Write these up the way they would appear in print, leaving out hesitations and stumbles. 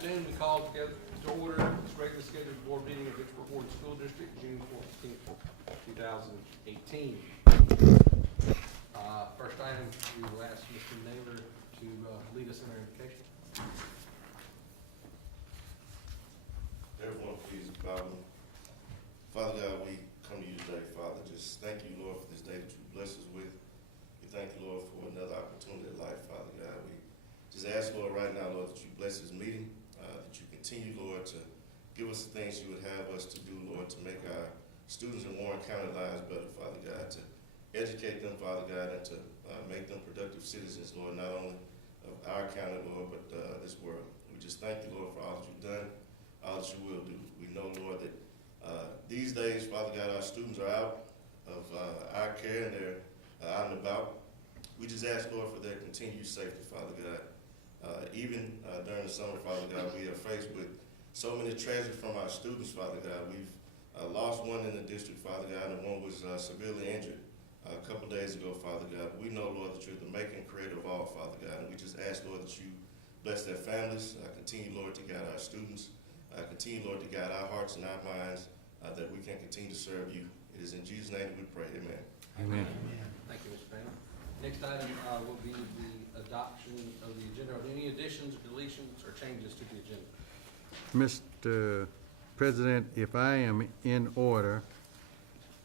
afternoon, we call together to order this regularly scheduled board meeting of Vicksburg Ward School District, June 14th, 2018. First item, we will ask Mr. Naylor to lead us in our invocation. Everyone, please bow. Father God, we come to you today, Father. Just thank you, Lord, for this day that you bless us with. We thank you, Lord, for another opportunity at life, Father God. We just ask, Lord, right now, Lord, that you bless this meeting, that you continue, Lord, to give us the things you would have us to do, Lord, to make our students in Warren County lives better, Father God, to educate them, Father God, and to make them productive citizens, Lord, not only of our county, Lord, but this world. We just thank you, Lord, for all that you've done, all that you will do. We know, Lord, that these days, Father God, our students are out of our care and they're out and about. We just ask, Lord, for their continued safety, Father God. Even during the summer, Father God, we are faced with so many tragedies from our students, Father God. We've lost one in the district, Father God, and one was severely injured a couple days ago, Father God. We know, Lord, that you're the maker and creator of all, Father God, and we just ask, Lord, that you bless their families. Continue, Lord, to guide our students. Continue, Lord, to guide our hearts and our minds, that we can continue to serve you. It is in Jesus' name we pray. Amen. Amen. Thank you, Mr. Banner. Next item will be the adoption of the agenda. Are there any additions, deletions, or changes to the agenda? Mr. President, if I am in order,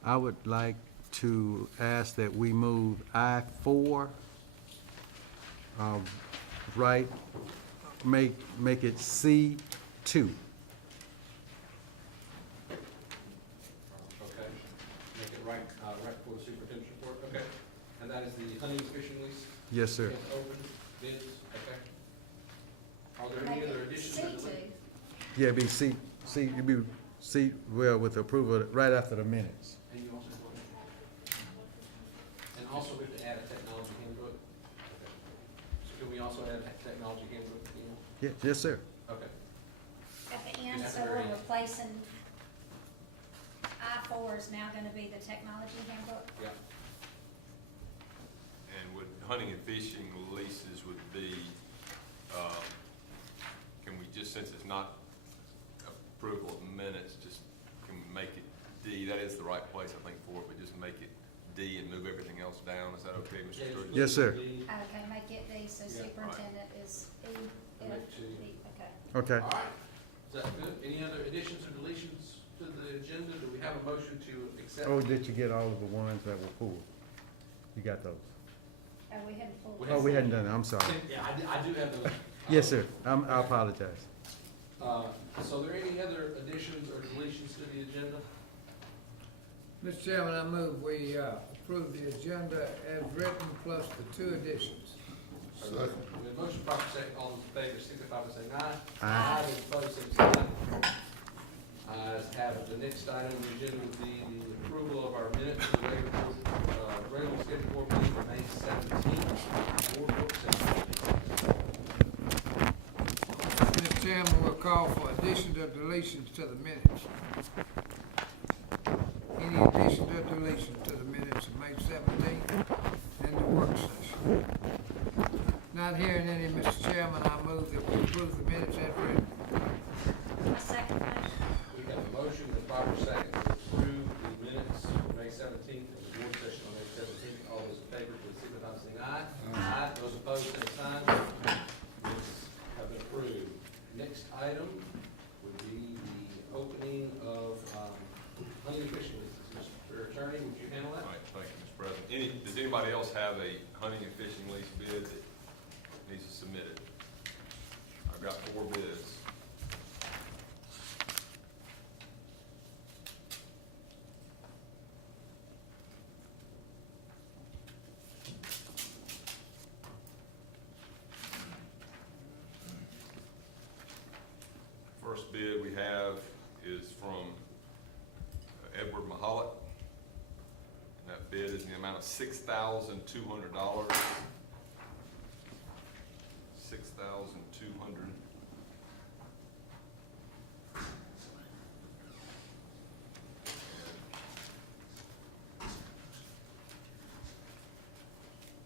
I would like to ask that we move I-4, right, make it C2. Okay. Make it right for the superintendent's report. Okay. And that is the hunting and fishing lease? Yes, sir. It's open bids. Okay. Are there any other additions? or deletions? Yeah, it'd be it'd be C, well, with approval right after the minutes. And you also and also we have to add a technology handbook. Okay. So can we also add a technology handbook? Yeah, yes, sir. Okay. At the end, At the so very we're end. replacing, I-4 is now gonna be the technology handbook. Yeah. And what hunting and fishing leases would be, can we just, since it's not approval of minutes, just can we make it D? That is the right place, I think, for it, but just make it D and move everything else down. Is that okay, Mr. Sturgis? Yes, sir. Okay, make it D, so Yeah. superintendent is E, F, Make two. D, okay. Okay. All right. Is that good? Any other additions or deletions to the agenda? Do we have a motion to accept? Oh, did you get all of the ones that were pulled? You got those? Oh, we hadn't pulled. We Oh, we hadn't done it, I'm sorry. Yeah, I do have those. Yes, sir, I apologize. So are there any other additions or deletions to the agenda? Mr. Chairman, I move we approve the agenda as written plus the 2 additions. We have a motion, proper second, all those in favor signify by saying aye. Aye. Those opposed, same sign. Ayes have it. The next item on the agenda would be the approval of our minutes for the regular scheduled board meeting on May 17th. Board work session. Mr. Chairman, we'll call for additions or deletions to the minutes. Any additions or deletions to the minutes of May 17th and the work session? Not hearing any, Mr. Chairman, I move that we approve the minutes as written. A second motion. We have a motion and proper second to approve the minutes for May 17th and the board session on May 17th. All those in favor, please signify by saying aye. Aye. Those opposed, same sign. Minutes have been approved. Next item would be the opening of hunting and fishing leases. Mr. Attorney, would you handle that? All right, thank you, Mr. President. Does anybody else have a hunting and fishing lease bid that needs to submit it? I've got 4 bids. First bid we have is from Edward Mahalit. And that bid is in the amount of $6,200. $6,200.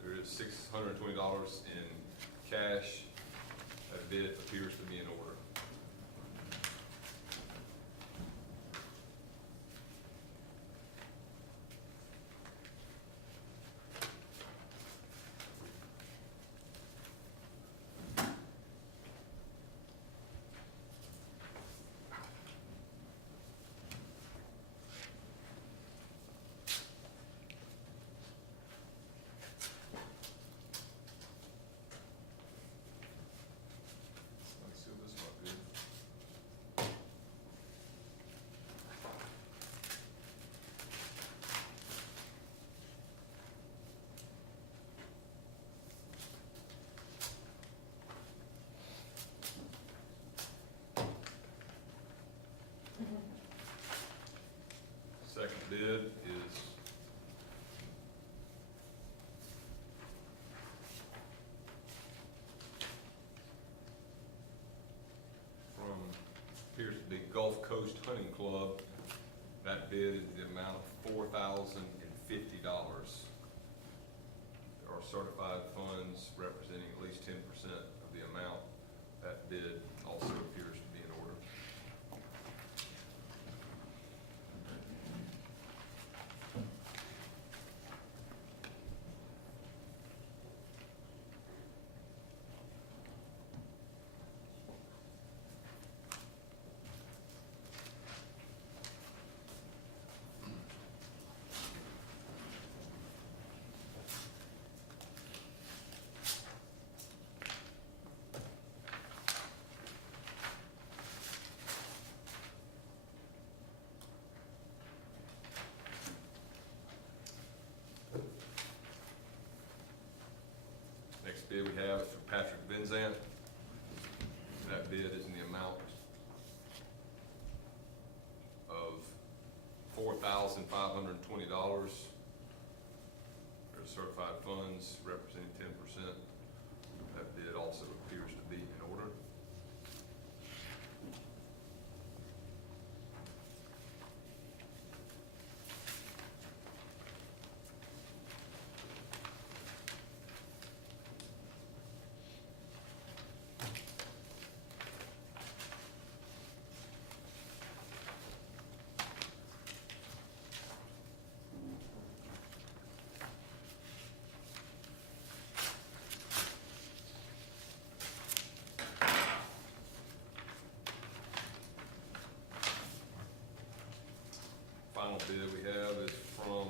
There is $620 in cash. That bid appears to be in order. bid is the amount of $4,050. There are certified funds representing at least 10% of the amount. That bid also appears to be in order. Next bid we have is from Patrick Benzant. That bid is in the amount of $4,520. There's certified funds representing 10%. That bid also appears to be in order. Final bid we have is from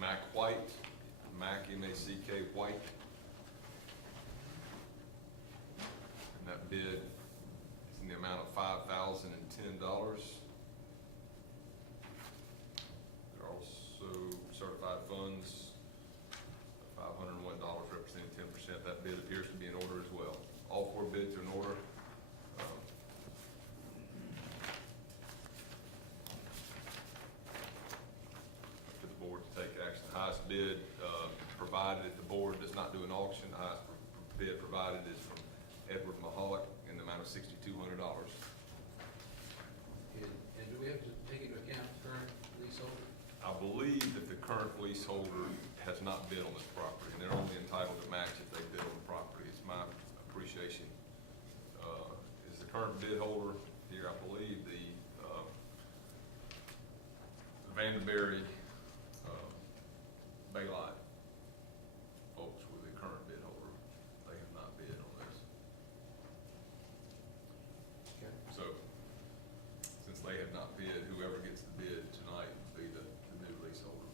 Mack White, Mack, M-A-C-K White. And that bid is in the amount of $5,010. There are also certified funds of $501 representing 10%. That bid appears to be in order as well. All four bids are in order. Up to the board to take action. The highest bid, provided if the board does not do an auction, the highest bid provided is from Edward Mahalik in the amount of $6,200. And do we have to take into account the current leaseholder? I believe that the current leaseholder has not bid on this property, and they're only entitled to match if they bid on the property. It's my appreciation. Is the current bid holder here, I believe, the Vanderberry Baylite folks were the current bid holder. They have not bid on this. Okay. So, since they have not bid, whoever gets the bid tonight will be the new leaseholder.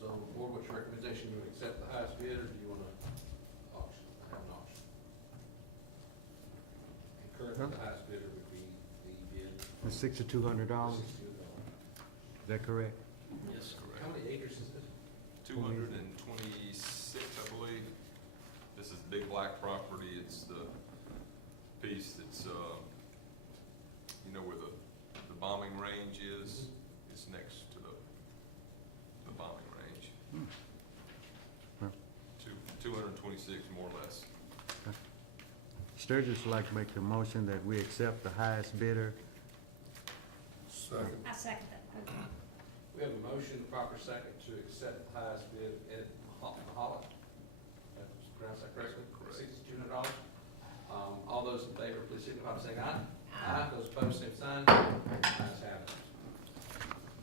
So, board, what's your recommendation? Do you accept the highest bid, or do you want to auction, have an auction? And currently, the highest bidder would be the bid. The $6,200, $62. is that correct? Yes, correct. How many acres is this? 226, I believe. This is the big black property. It's the piece that's, you know where the bombing range is? It's next to the bombing range. Huh. 226, more or less. Sturgis would like to make the motion that we accept the highest bidder. I second that. Okay. We have a motion, proper second, to accept the highest bid, Ed Mahalik. Pronounce that correctly? Correct. $6,200. All those in favor, please signify by saying aye. Aye. Those opposed, same sign. Ayes have it. Is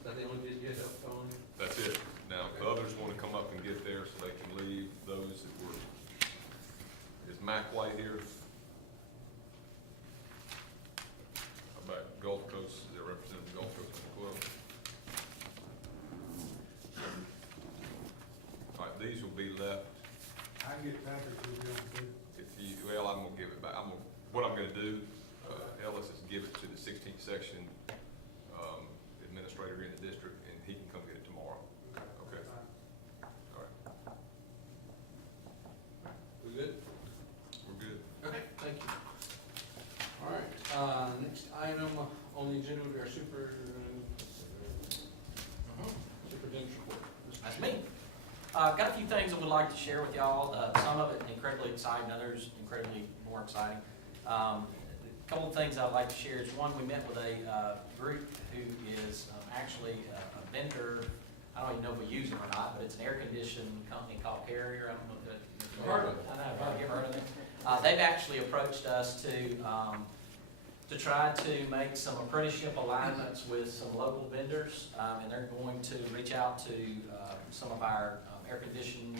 that the only bid you had up on? That's it. Now, if others want to come up and get there so they can leave, those that were, is Mack White here? How about Gulf Coast, is there representative Gulf Coast Club? All right, these will be left, I can get Patrick to be on bid. if you, well, I'm gonna give it back, what I'm gonna do, Ellis, is give it to the 16th section, administrator in the district, and he can come get it tomorrow. Okay? All right, We good? we're good. Okay, thank you. All right, next item on the agenda would be our superintendent's report. That's me. I've got a few things I would like to share with y'all. Some of it incredibly exciting, others incredibly more exciting. A couple of things I'd like to share is, one, we met with a group who is actually a vendor. I don't even know if we use them or not, but it's an air conditioning company called Carrier. I don't know if you've Heard of it. I know, have you ever heard of them? They've actually approached us to try to make some apprenticeship alignments with some local vendors, and they're going to reach out to some of our air conditioning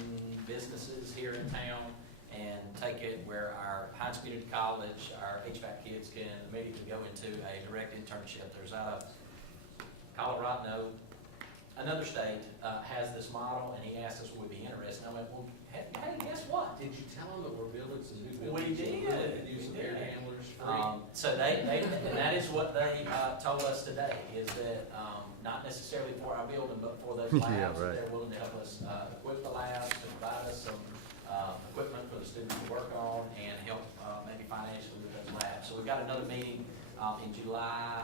businesses here in town and take it where our Hines Community College, our HVAC kids can immediately go into a direct internship. There's Colorado, another state has this model, and he asked us would we be interested. And I went, well, hey, guess what? Did you tell them that we're building some new We buildings? did. And use some We air did. handlers free? So and that is what they told us today, is that not necessarily for our building, but for those Yeah, labs, right. that they're willing to help us equip the labs, to provide us some equipment for the students to work on, and help maybe financially with those labs. So we've got another meeting in July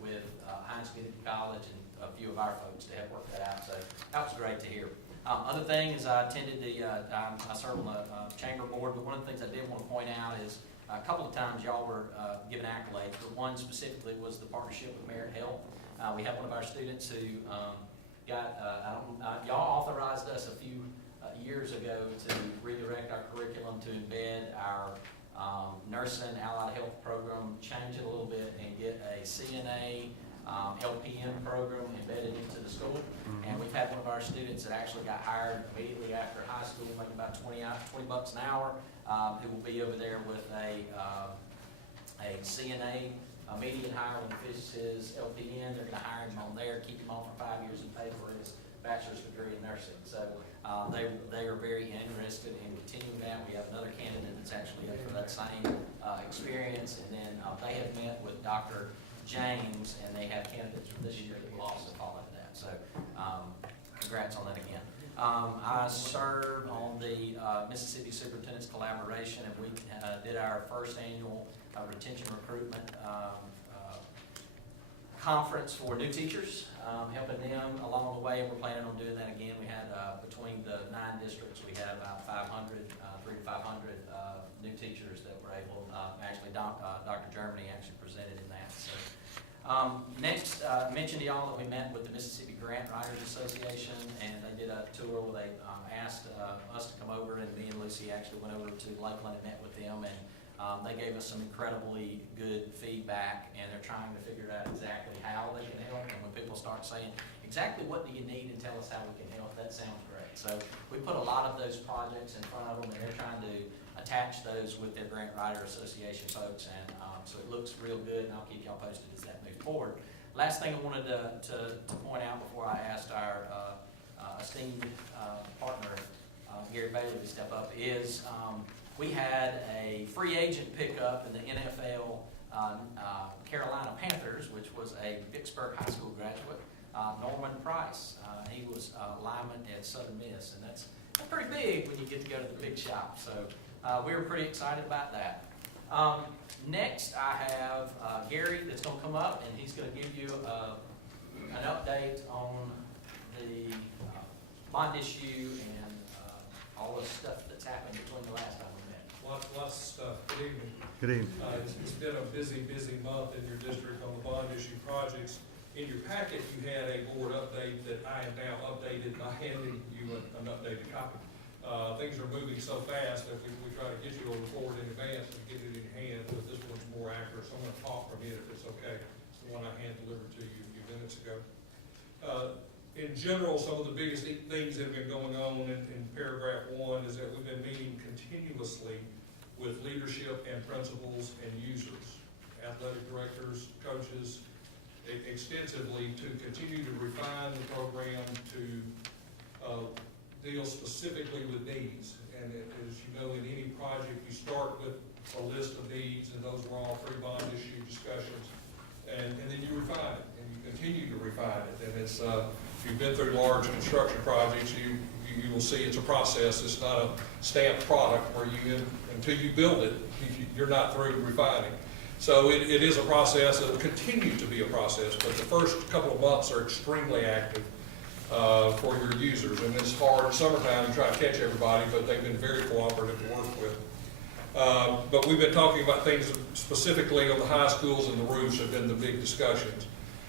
with Hines Community College and a few of our folks to help work that out. So that was great to hear. Other thing is I attended I serve on the chamber board, but one of the things I did want to point out is a couple of times y'all were given accolades, but one specifically was the partnership with Merit Health. We have one of our students who y'all authorized us a few years ago to redirect our curriculum to embed our nursing allied health program, change it a little bit, and get a CNA LPN program embedded into the school. And we've had one of our students that actually got hired immediately after high school, making about $20 an hour, who will be over there with a CNA median hire when he finishes his LPN. They're going to hire him on there, keep him on for 5 years, and pay for his bachelor's degree in nursing. So they are very interested in continuing that. We have another candidate that's actually up for that same experience, and then they have met with Dr. James, and they have candidates for this year that will also follow that. So congrats on that again. I serve on the Mississippi Superintendent's Collaboration, and we did our first annual retention recruitment conference for new teachers, helping them along the way, and we're planning on doing that again. We had, between the 9 districts, we had about 500, 300 to 500 new teachers that were able, actually Dr. Germany actually presented in that. So, next, I mentioned to y'all that we met with the Mississippi Grant Writers Association, and they did a tour where they asked us to come over, and me and Lucy actually went over to Lakeland and met with them, and they gave us some incredibly good feedback, and they're trying to figure out exactly how they can help. And when people start saying, exactly what do you need and tell us how we can help, that sounds great. So we put a lot of those projects in front of them, and they're trying to attach those with their Grant Writer Association folks, and so it looks real good, and I'll keep y'all posted as that moves forward. Last thing I wanted to point out before I asked our esteemed partner, Gary Bailey, to step up is we had a free agent pickup in the NFL Carolina Panthers, which was a Vicksburg High School graduate, Norman Price. He was lineman at Southern Miss, and that's pretty big when you get to go to the big shop. So we were pretty excited about that. Next, I have Gary that's going to come up, and he's going to give you an update on the bond issue and all the stuff that's happened between the last time we met. Lots of stuff. Good evening. Good evening. It's been a busy month in your district on the bond issue projects. In your packet, you had a board update that I have now updated by handing you an updated copy. Things are moving so fast that we try to get you a report in advance and get it in your hand, but this one's more accurate, so I'm going to talk for a minute if it's okay. It's the one I hand-delivered to you a few minutes ago. In general, some of the biggest things that have been going on in paragraph 1 is that we've been meeting continuously with leadership and principals and users, athletic directors, coaches, extensively to continue to refine the program to deal specifically with needs. And as you know, in any project, you start with a list of needs, and those were all pre-bond issue discussions. And then you refine it, and you continue to refine it. And it's, if you've been through large construction projects, you will see it's a process. It's not a stamped product where until you build it, you're not through refining. So it is a process. It will continue to be a process, but the first couple of months are extremely active. for your users. And it's hard in summertime to try to catch everybody, but they've been very cooperative to work with. But we've been talking about things specifically on the high schools, and the roofs have been the big discussions.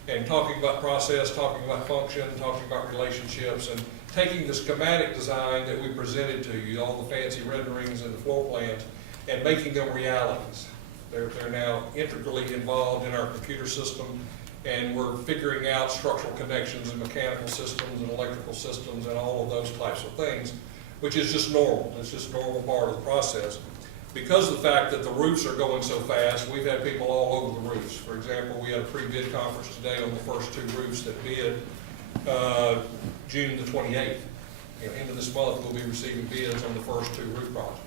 And talking about process, talking about function, talking about relationships, and taking the schematic design that we presented to you, all the fancy renderings and the floor plans, and making them realities. They're now integrally involved in our computer system, and we're figuring out structural connections and mechanical systems and electrical systems and all of those types of things, which is just normal. It's just a normal part of the process. Because of the fact that the roofs are going so fast, we've had people all over the roofs. For example, we had a pre-bid conference today on the first 2 roofs that bid June the 28th. End of this month, we'll be receiving bids on the first 2 roof projects.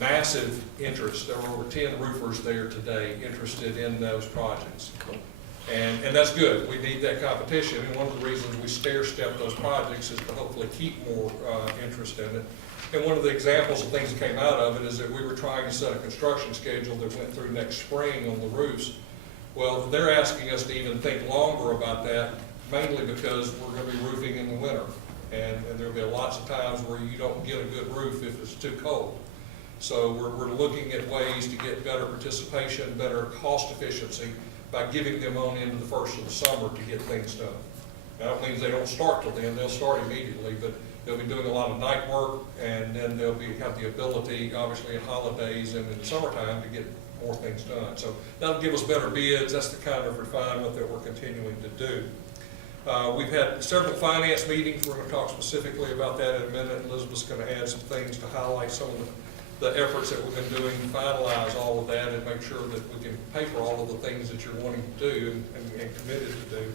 Massive interest. There were over 10 roofers there today interested in those projects. And that's good. We need that competition. And one of the reasons we stair-step those projects is to hopefully keep more interest in it. And one of the examples of things that came out of it is that we were trying to set a construction schedule that went through next spring on the roofs. Well, they're asking us to even think longer about that, mainly because we're going to be roofing in the winter. And there'll be lots of times where you don't get a good roof if it's too cold. So we're looking at ways to get better participation, better cost efficiency by giving them on into the first of the summer to get things done. Now, that means they don't start till then. They'll start immediately, but they'll be doing a lot of night work, and then they'll have the ability, obviously, in holidays and in the summertime to get more things done. So that'll give us better bids. That's the kind of refinement that we're continuing to do. We've had several finance meetings. We're going to talk specifically about that in a minute. Elizabeth's going to add some things to highlight some of the efforts that we've been doing to finalize all of that and make sure that we can pay for all of the things that you're wanting to do and committed to do.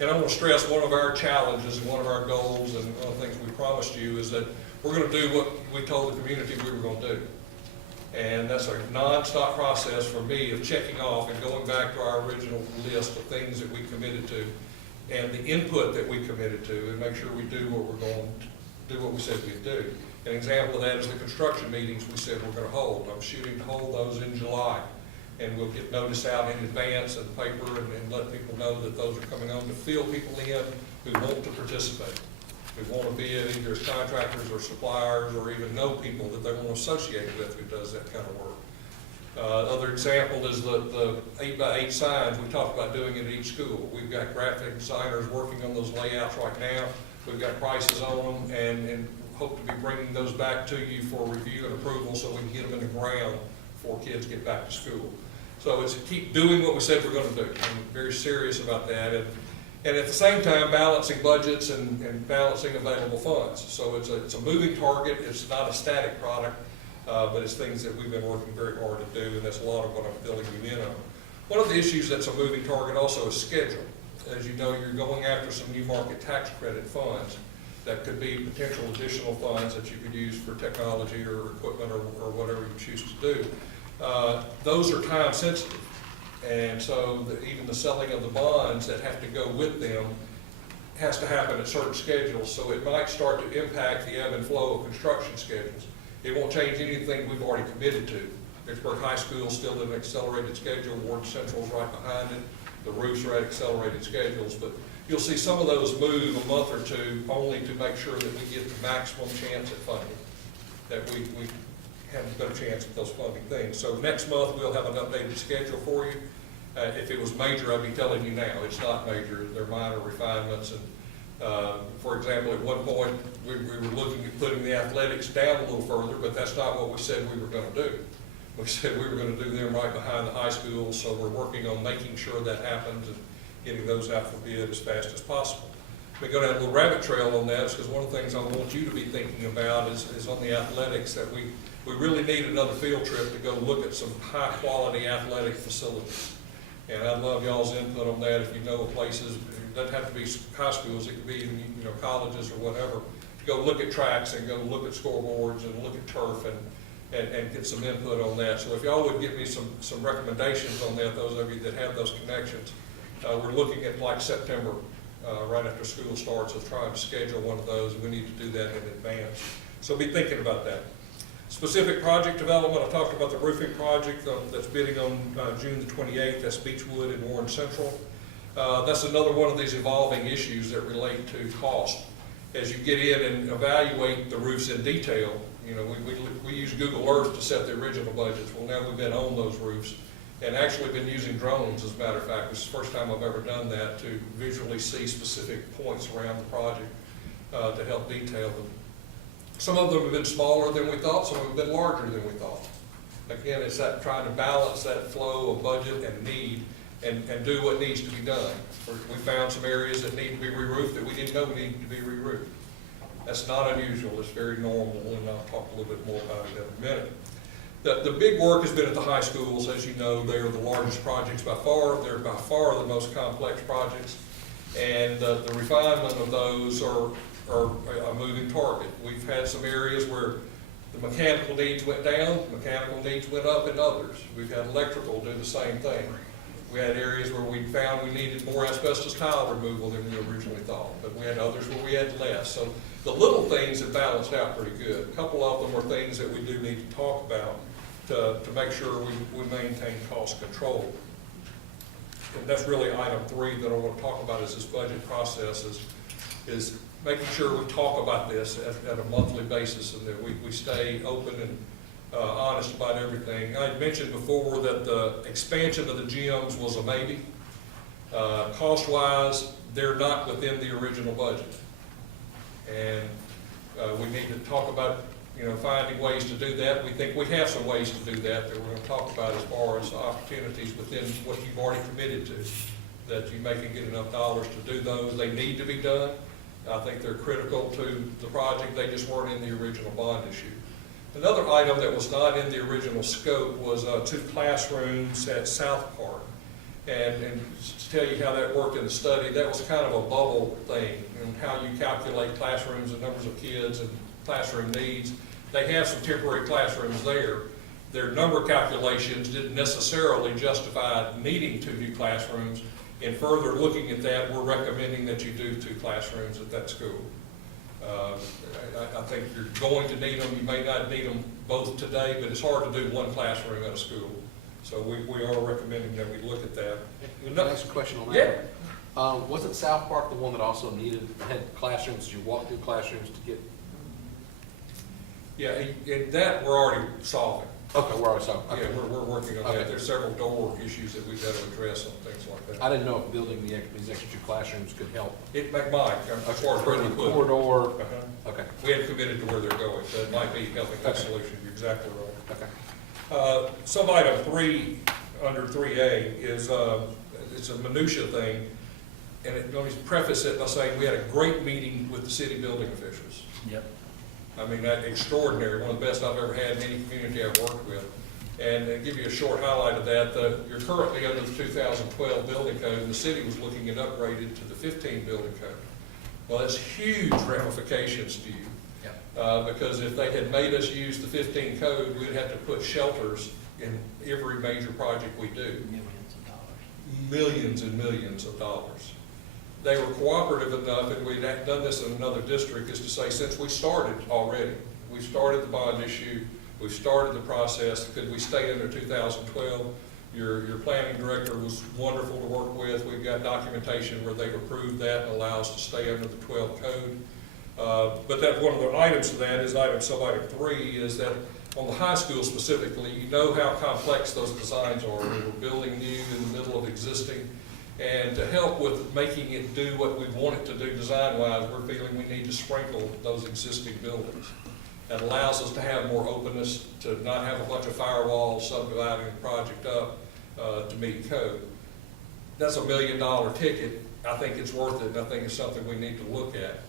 And I want to stress one of our challenges and one of our goals and one of the things we promised you is that we're going to do what we told the community we were going to do. And that's a nonstop process for me of checking off and going back to our original list of things that we committed to and the input that we committed to, and make sure we do what we're going to do, what we said we'd do. An example of that is the construction meetings we said we're going to hold. I'm shooting to hold those in July. And we'll get notice out in advance in the paper and let people know that those are coming on to fill people in who want to participate, who want to be either as contractors or suppliers or even know people that they want to associate with who does that kind of work. Other example is the 8x8 signs. We talked about doing it at each school. We've got graphic designers working on those layouts right now. We've got prices on them and hope to be bringing those back to you for review and approval so we can get them in the ground before kids get back to school. So it's keep doing what we said we're going to do. I'm very serious about that. And at the same time, balancing budgets and balancing available funds. So it's a moving target. It's not a static product, but it's things that we've been working very hard to do, and that's a lot of what I'm filling you in on. One of the issues that's a moving target also is schedule. As you know, you're going after some new market tax credit funds that could be potential additional funds that you could use for technology or equipment or whatever you choose to do. Those are time sensitive, and so even the selling of the bonds that have to go with them has to happen at certain schedules, so it might start to impact the ebb and flow of construction schedules. It won't change anything we've already committed to. Vicksburg High School is still at an accelerated schedule, Ward Central's right behind it, the roofs are at accelerated schedules, but you'll see some of those move a month or two only to make sure that we get the maximum chance at funding, that we have a better chance at those funding things. So next month, we'll have an updated schedule for you. If it was major, I'd be telling you now. It's not major. They're minor refinements. And for example, at one point, we were looking at putting the athletics down a little further, but that's not what we said we were going to do. We said we were going to do them right behind the high school, so we're working on making sure that happens and getting those out for bid as fast as possible. We're going to have a little rabbit trail on that, because one of the things I want you to be thinking about is on the athletics, that we really need another field trip to go look at some high-quality athletic facilities. And I'd love y'all's input on that. If you know of places, it doesn't have to be high schools, it could be colleges or whatever. Go look at tracks and go look at scoreboards and look at turf and get some input on that. So if y'all would give me some recommendations on that, those of you that have those connections. We're looking at like September, right after school starts, of trying to schedule one of those, and we need to do that in advance. So be thinking about that. Specific project development, I talked about the roofing project that's bidding on June the 28th. That's Beechwood and Warren Central. That's another one of these evolving issues that relate to cost. As you get in and evaluate the roofs in detail, you know, we use Google Earth to set the original budgets. Well, now we've been on those roofs and actually been using drones, as a matter of fact. It's the first time I've ever done that, to visually see specific points around the project to help detail them. Some of them have been smaller than we thought, some have been larger than we thought. Again, it's that trying to balance that flow of budget and need and do what needs to be done. We found some areas that need to be re-roofed that we didn't know needed to be re-roofed. That's not unusual, it's very normal, and I'll talk a little bit more about it in a minute. The big work has been at the high schools. As you know, they are the largest projects by far. They're by far the most complex projects, and the refinement of those are a moving target. We've had some areas where the mechanical needs went down, mechanical needs went up in others. We've had electrical do the same thing. We had areas where we found we needed more asbestos tile removal than we originally thought, but we had others where we had less. So the little things have balanced out pretty good. A couple of them are things that we do need to talk about to make sure we maintain cost control. And that's really item 3 that I want to talk about is this budget process is making sure we talk about this at a monthly basis and that we stay open and honest about everything. I had mentioned before that the expansion of the gyms was a maybe. Cost-wise, they're not within the original budget. And we need to talk about, you know, finding ways to do that. We think we have some ways to do that we're going to talk about as far as opportunities within what you've already committed to, that you may can get enough dollars to do those. They need to be done. I think they're critical to the project. They just weren't in the original bond issue. Another item that was not in the original scope was 2 classrooms at South Park. And to tell you how that worked in the study, that was kind of a bubble thing, and how you calculate classrooms and numbers of kids and classroom needs. They have some temporary classrooms there. Their number calculations didn't necessarily justify needing 2 new classrooms. In further looking at that, we're recommending that you do 2 classrooms at that school. I think you're going to need them. You may not need them both today, but it's hard to do 1 classroom at a school. So we are recommending that we look at that. Can I ask a question on that? Yeah. Wasn't South Park the one that also had classrooms, you walk through classrooms to get? Yeah, and that we're already solving. Okay, we're already solving. Okay. Yeah, we're working on Okay. that. There's several door issues that we've got to address and things like that. I didn't know if building these extra 2 classrooms could help. It might, as far as where we The put it. corridor, Uh-huh. okay, We haven't committed to where they're going, so it might be helping that solution. You're exactly right. okay. Some item 3, under 3A, is it's a minutia thing, and let me preface it by saying we had a great meeting with the city building officials. Yep. I mean, that extraordinary, one of the best I've ever had in any community I've worked with. And to give you a short highlight of that, you're currently under the 2012 building code, and the city was looking at upgraded to the 15 building code. Well, that's huge ramifications to you. Because if they had made us use the 15 code, we'd have to put shelters in every major project we do. Millions of dollars. Millions and millions of dollars. They were cooperative enough, and we'd done this in another district, is to say, since we started already, we started the bond issue, we've started the process, could we stay under 2012? Your planning director was wonderful to work with. We've got documentation where they've approved that and allow us to stay under the 12 code. But that one of the items of that is item 3, is that on the high school specifically, you know how complex those designs are. We're building new in the middle of existing. And to help with making it do what we want it to do design-wise, we're feeling we need to sprinkle those existing buildings. That allows us to have more openness, to not have a bunch of firewalls subdividing the project up to meet code. That's $1 million ticket. I think it's worth it, and I think it's something we need to look at.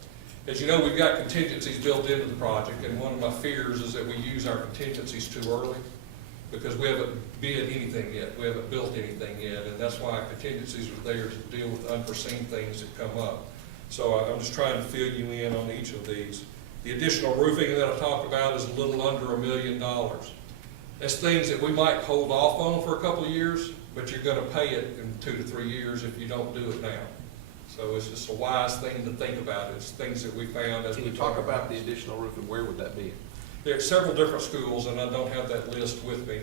As you know, we've got contingencies built into the project, and one of my fears is that we use our contingencies too early because we haven't bid anything yet. We haven't built anything yet, and that's why contingencies are there to deal with unforeseen things that come up. So I'm just trying to fill you in on each of these. The additional roofing that I talked about is a little under $1 million. That's things that we might hold off on for a couple of years, but you're gonna pay it in 2 to 3 years if you don't do it now. So it's just a wise thing to think about. It's things that we found as Can we you talk about the additional roof and where would that be? There are several different schools, and I don't have that list with me.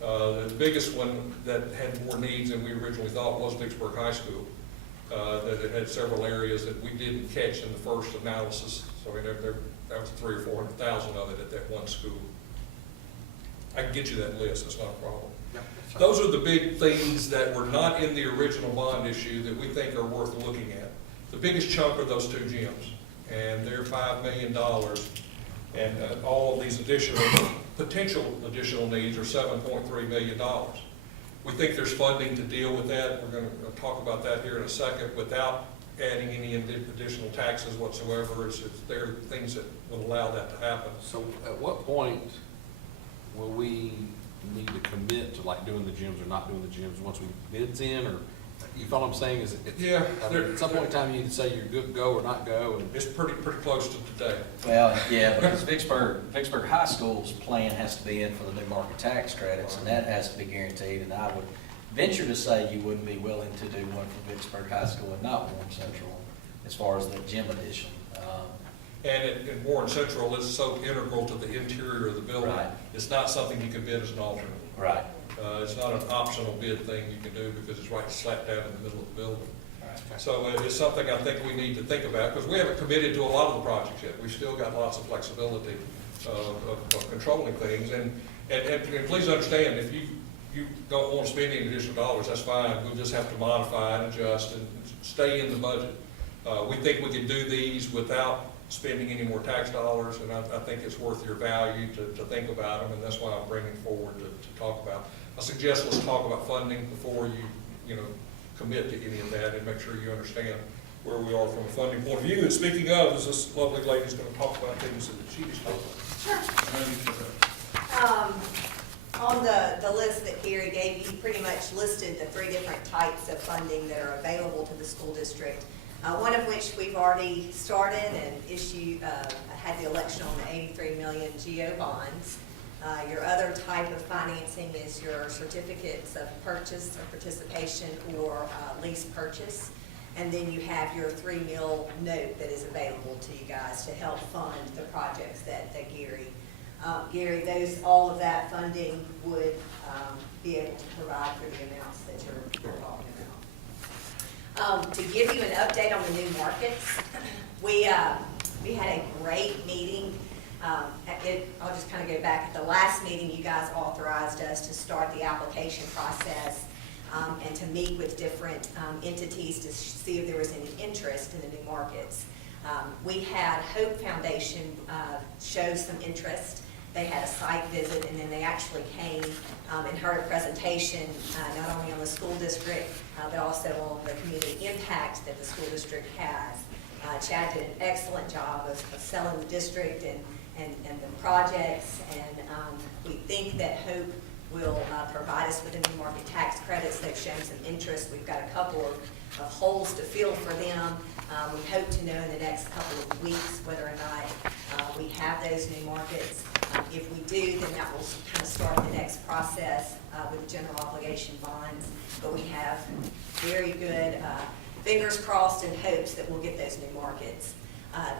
The biggest one that had more needs than we originally thought was Vicksburg High School. that it had several areas that we didn't catch in the first analysis. So I mean, that was 300,000 or 400,000 of it at that one school. I can get you that list, that's not a problem. Those are the big things that were not in the original bond issue that we think are worth looking at. The biggest chunk are those two gyms, and they're $5 million. And all of these potential additional needs are $7.3 million. We think there's funding to deal with that. We're going to talk about that here in a second without adding any additional taxes whatsoever. There are things that will allow that to happen. So at what point will we need to commit to like doing the gyms or not doing the gyms once we bids in, or, you follow what I'm saying, is it? Yeah, At some point in time, you need to say you're good, go or not go, and. it's pretty close to today. Well, yeah, because Vicksburg High School's plan has to be in for the new market tax credits, and that has to be guaranteed, and I would venture to say you wouldn't be willing to do one for Vicksburg High School and not Warren Central, as far as the gym addition. And Warren Central is so integral to the interior of the building. Right. It's not something you can bid as an alternate. Right. It's not an optional bid thing you can do because it's right slap dab in the middle of the building. So it's something I think we need to think about, because we haven't committed to a lot of the projects yet. We've still got lots of flexibility of controlling things. And please understand, if you don't want to spend any additional dollars, that's fine. We'll just have to modify and adjust and stay in the budget. We think we can do these without spending any more tax dollars, and I think it's worth your value to think about them, and that's why I'm bringing forward to talk about. I suggest let's talk about funding before you commit to any of that, and make sure you understand where we are from a funding point of view. And speaking of, is this lovely lady's going to talk about things that she just talked about. On the list that Gary gave you, pretty much listed the 3 different types of funding that are available to the school district. One of which we've already started and had the election on the 83 million GO bonds. Your other type of financing is your certificates of purchase or participation or lease purchase. And then you have your 3 mil note that is available to you guys to help fund the projects that Gary, all of that funding would be able to provide for the amounts that you're talking about. To give you an update on the new markets, we had a great meeting. I'll just kind of go back. At the last meeting, you guys authorized us to start the application process and to meet with different entities to see if there was any interest in the new markets. We had Hope Foundation show some interest. They had a site visit, and then they actually came and heard a presentation not only on the school district, but also on the community impact that the school district has. Chad did an excellent job of selling the district and the projects, and we think that Hope will provide us with the new market tax credits. They've shown some interest. We've got a couple of holes to fill for them. We hope to know in the next couple of weeks whether or not we have those new markets. If we do, then that will kind of start the next process with general obligation bonds. But we have very good fingers crossed and hopes that we'll get those new markets.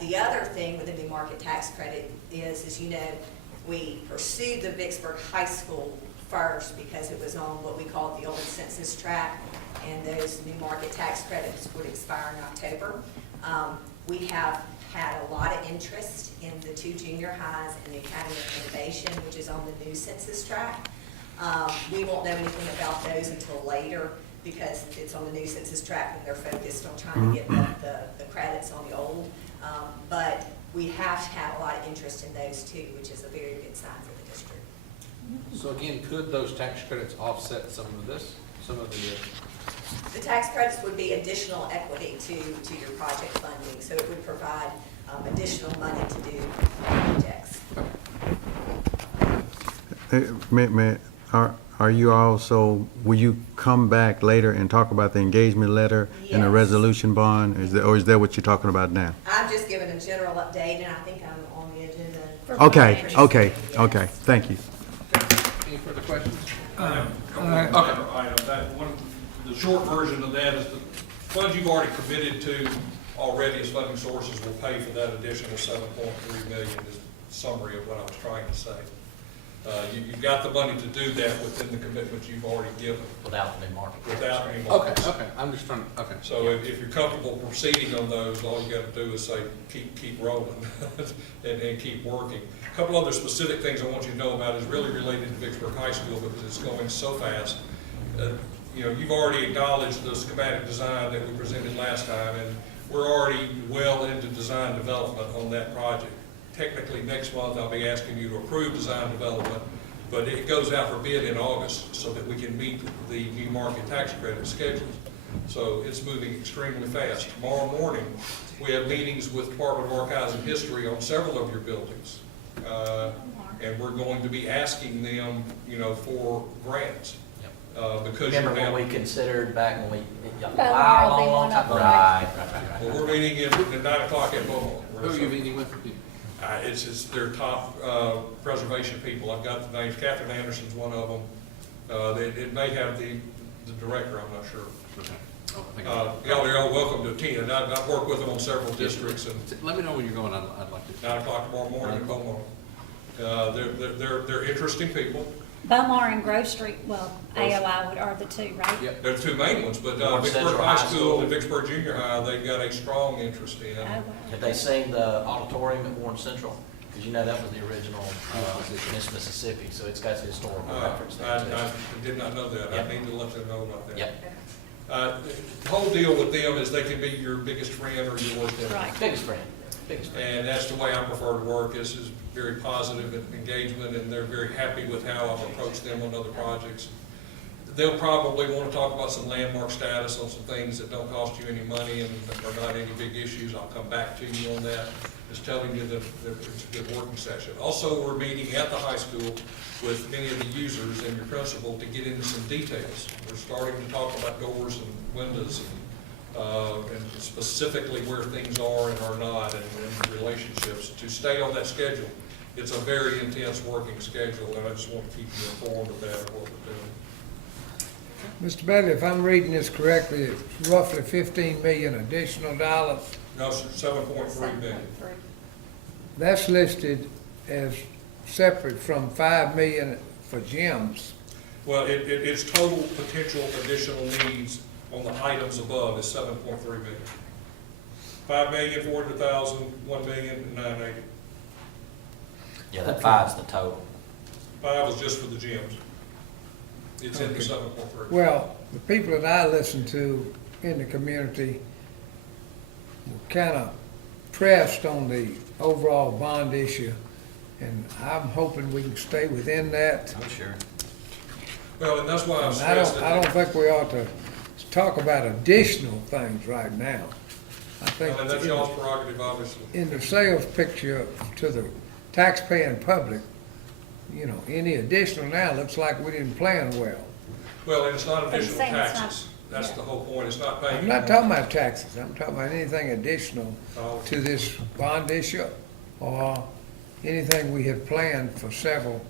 The other thing with the new market tax credit is, as you know, we pursued the Vicksburg High School first because it was on what we call the old census tract, and those new market tax credits would expire in October. We have had a lot of interest in the 2 junior highs and the Academy of Innovation, which is on the new census tract. We won't know anything about those until later because it's on the new census tract and they're focused on trying to get the credits on the old. But we have had a lot of interest in those too, which is a very good sign for the district. So again, could those tax credits offset some of the? The tax credits would be additional equity to your project funding, so it would provide additional money to do projects. Are you also, will you come back later and talk about the engagement letter and the Yes. resolution bond? Or is that what you're talking about now? I'm just giving a general update, and I think I'm on the agenda. For Okay, finance. okay, Yes. okay, thank you. Any further questions? The short version of that is the funds you've already committed to already as funding sources will pay for that additional $7.3 million is the summary of what I was trying to say. You've got the money to do that within the commitments you've already given, Without the new market. without any Okay, markets. okay, I'm just trying, okay. So if you're comfortable proceeding on those, all you gotta do is say, keep rolling and keep working. A couple other specific things I want you to know about is really related to Vicksburg High School because it's going so fast. You know, you've already acknowledged the schematic design that we presented last time, and we're already well into design development on that project. Technically, next month, I'll be asking you to approve design development, but it goes out for bid in August so that we can meet the new market tax credit schedules. So it's moving extremely fast. Tomorrow morning, we have meetings with Department of Archives and History on several of your buildings. And we're going to be asking them, you know, for grants. Because you're Remember now, when we considered back when we, Beaumont will be one of them. Right. well, we're meeting at 9 o'clock at Beaumont. Who are you meeting with? It's their top preservation people. I've got the names. Catherine Anderson's one of them. It may have the director, I'm not sure. Okay. Oh, thank you. Y'all are all welcome to attend. I've worked with them on several districts, and Let me know when you're going, I'd like to. 9 o'clock tomorrow morning at Beaumont. They're interesting people. Beaumont and Grove Street, well, AOI are the two, right? Yep. They're the two main ones, but Warren Vicksburg Central High High School School. and Vicksburg Junior High, they've got a strong interest in. Oh, wow. Have they seen the auditorium at Warren Central? Because you know that was the original, Miss Mississippi, so it's got historical reference there too. I did not know that. Yep. I need to let them know about that. Yep, The whole deal with them is they can be your biggest friend or your worst enemy. Right. biggest friend, biggest friend. And that's the way I prefer to work, is very positive engagement, and they're very happy with how I've approached them on other projects. They'll probably want to talk about some landmark status on some things that don't cost you any money and are not any big issues. I'll come back to you on that. Just telling you that it's a good working session. Also, we're meeting at the high school with many of the users and your principal to get into some details. We're starting to talk about doors and windows and specifically where things are and are not and relationships to stay on that schedule. It's a very intense working schedule, and I just want to keep you informed of that, of what we're doing. Mr. Bailey, if I'm reading this correctly, it's roughly 15 million additional dollars. No, sir, 7.3 million. That's listed as separate from 5 million for gyms. Well, its total potential additional needs on the items above is 7.3 million. 5,400,000, 1,980,000. Yeah, that five's the total. 5 was just for the gyms. It's in the Okay. 7.3. Well, the people that I listen to in the community were kind of pressed on the overall bond issue, and I'm hoping we can stay within that. I'm sure. Well, and that's why I've And stressed I don't that. think we ought to talk about additional things right now. I think And that's y'all's prerogative, obviously. in the sales picture to the taxpaying public, you know, any additional now looks like we didn't plan well. Well, and it's not But he's additional saying it's not- taxes. That's yeah. the whole point. It's not paying. I'm not talking about taxes, I'm talking about anything additional Oh, to this bond issue or anything we had planned for several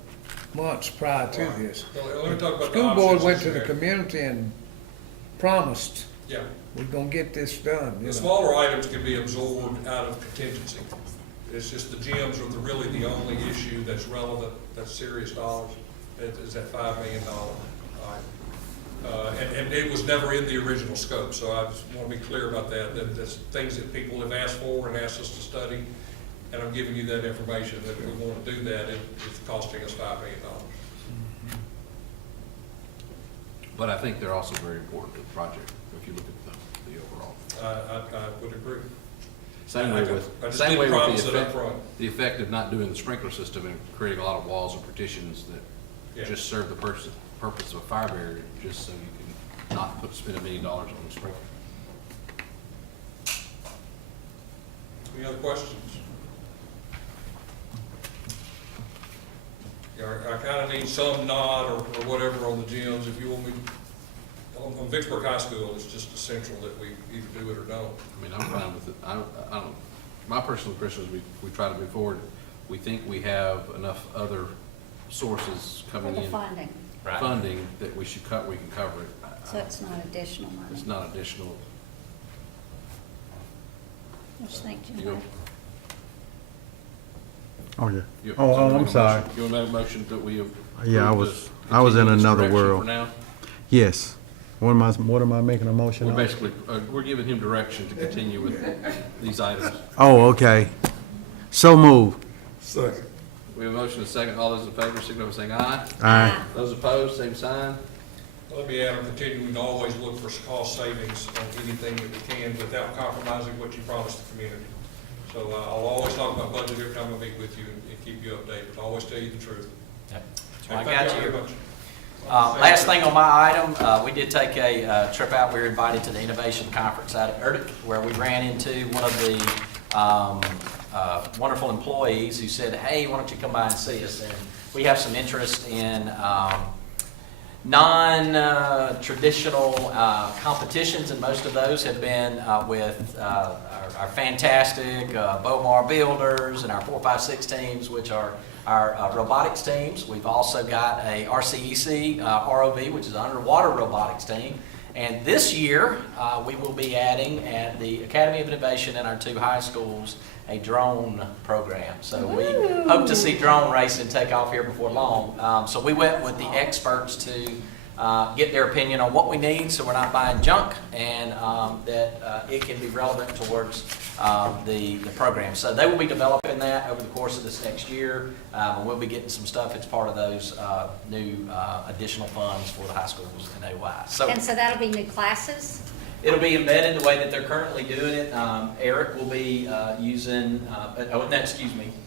months prior to this. well, let me talk about the School board options went that to you the have. community and promised, Yeah. we're gonna get this done, you The know. smaller items can be absorbed out of contingency. It's just the gyms are really the only issue that's relevant, that's serious dollars, is that $5 million item. And it was never in the original scope, so I just want to be clear about that, that's things that people have asked for and asked us to study, and I'm giving you that information, that if we want to do that, it's costing us $5 million. But I think they're also very important to the project, if you look at the overall. I would agree. Same way with, I just same didn't way with promise the it effect, up front. the effect of not doing the sprinkler system and creating a lot of walls and partitions that Yeah. just serve the purpose of a fire barrier, just so you can not spend $1 million on the sprinkler. Any other questions? Yeah, I kinda need some nod or whatever on the gyms, if you want me, on Vicksburg High School, it's just essential that we either do it or don't. I mean, I'm fine with it. I don't, my personal impression is we try to move forward. We think we have enough other sources For coming the in, funding, Right. funding, that we should we can cover it. so it's not additional money. It's not additional. Just think, You Jim. know, Oh, yeah. You- Oh, so we're I'm making a sorry. motion- You want to make a motion that we? Yeah, approve I was in continue this another direction world. For now? Yes. What am I making a motion We're on? basically, we're giving him direction to continue with these items. Oh, okay. So move. We have a motion and a second. All those in favor, signify by saying aye. Aye. Those opposed, same sign. Let me add, I'm continuing to always look for cost savings on anything that we can without compromising what you promised the community. So I'll always talk about budget every time I meet with you and keep you updated, but I'll always tell you the truth. Yep. Hey, I thank got y'all you. very much. Last thing on my item, we did take a trip out. We were invited to the Innovation Conference out at Erdick, where we ran into one of the wonderful employees who said, hey, why don't you come by and see us? And we have some interest in non-traditional competitions, and most of those have been with our fantastic Bomar Builders and our 4, 5, 6 teams, which are our robotics teams. We've also got a RCEC ROV, which is an underwater robotics team. And this year, we will be adding at the Academy of Innovation in our 2 high schools a drone program. So we hope to see drone racing take off here before long. So we went with the experts to get their opinion on what we need, so we're not buying junk, and that it can be relevant towards the program. So they will be developing that over the course of this next year, and we'll be getting some stuff. It's part of those new additional funds for the high schools in AY. So And so that'll be new classes? it'll be embedded the way that they're currently doing it. Eric will be using,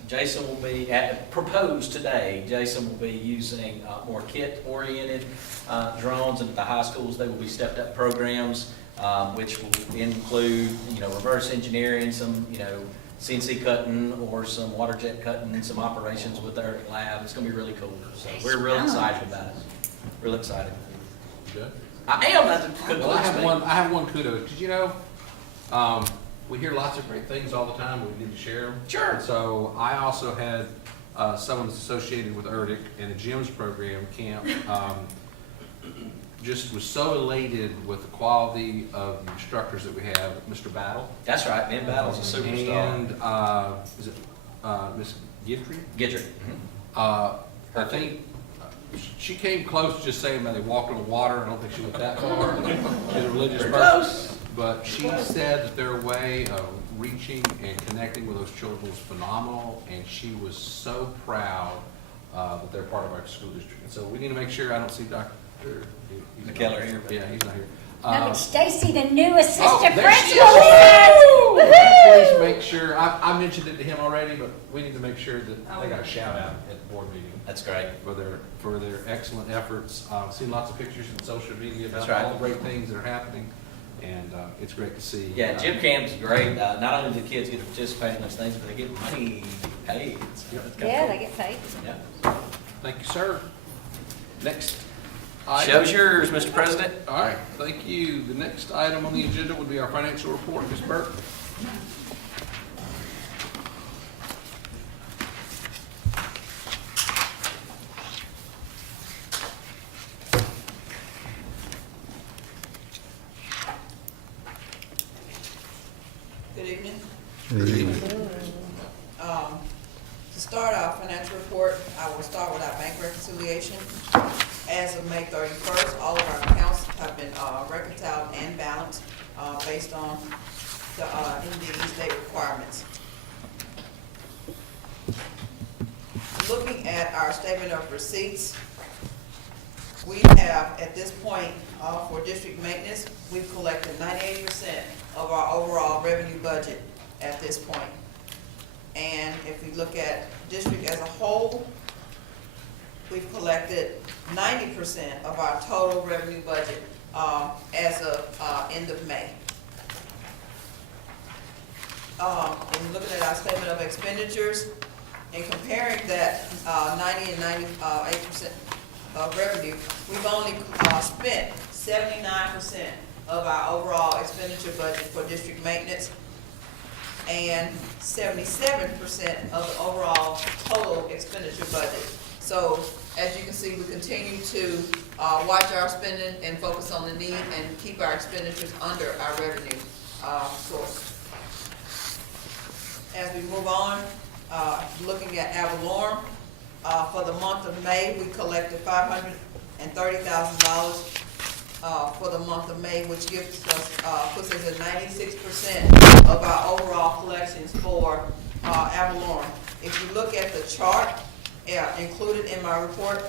Jason will be, proposed today, Jason will be using more kit-oriented drones, and at the high schools, they will be stepped-up programs, which will include, reverse engineering, some, CNC cutting, or some water jet cutting, and some operations with their lab. It's gonna be really cool. So we're real excited about it. Real excited. Good. I am, that's a good Well, I have place. one kudos. Did you know, we hear lots of great things all the time, we need to share them. Sure. And so I also had, someone that's associated with Erdick and a GEMS program camp, just was so elated with the quality of the instructors that we have, Mr. Battle. That's right, Ben Battle's a superstar. And, is it, Miss Gidry? Gidry. I think she came close to just saying that they walked on the water. I don't think she went that far. She's a religious Very person. close. But she said that their way of reaching and connecting with those children was phenomenal, and she was so proud that they're part of our school district. And so we need to make sure, I don't see Dr. McKellar here. Yeah, he's not here. No, but Stacy, the new assistant Oh, there she principal, is. is. Please make sure, I mentioned it to him already, but we need to make sure that they got a shout out at the board meeting That's great. for their excellent efforts. I've seen lots of pictures on social media about That's right. all the great things that are happening, and it's great to see. Yeah, Gym Camp's great. Not only do the kids get to participate in those things, but they get money paid. So that's kinda Yeah, cool. they get paid. Yeah. Thank you, sir. Next item. Show's yours, Mr. President. All right, thank you. The next item on the agenda would be our financial report. Ms. Burke? Good evening. Yeah. To start our financial report, I will start with our bank reconciliation. As of May 31st, all of our accounts have been reconciled and balanced based on the MDE state requirements. Looking at our statement of receipts, we have, at this point, for district maintenance, we've collected 98% of our overall revenue budget at this point. And if we look at district as a whole, we've collected 90% of our total revenue budget as of end of May. And looking at our statement of expenditures and comparing that 90 and 98% of revenue, we've only spent 79% of our overall expenditure budget for district maintenance and 77% of the overall total expenditure budget. So as you can see, we continue to watch our spending and focus on the need and keep our expenditures under our revenue source. As we move on, looking at Avalon, for the month of May, we collected $530,000 for the month of May, which gives us, puts us at 96% of our overall collections for Avalon. If you look at the chart included in my report,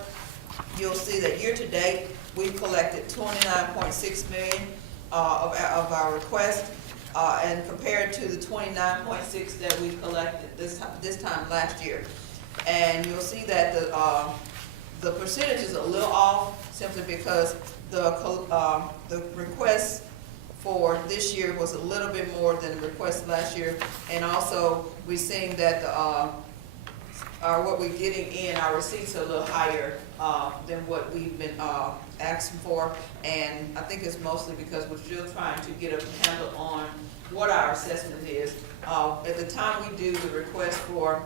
you'll see that year-to-date, we've collected $29.6 million of our request, and compared to the $29.6 that we collected this time last year. And you'll see that the percentage is a little off simply because the request for this year was a little bit more than the request last year. And also, we're seeing that what we're getting in, our receipts are a little higher than what we've been asking for. And I think it's mostly because we're still trying to get a handle on what our assessment is. At the time we do the request for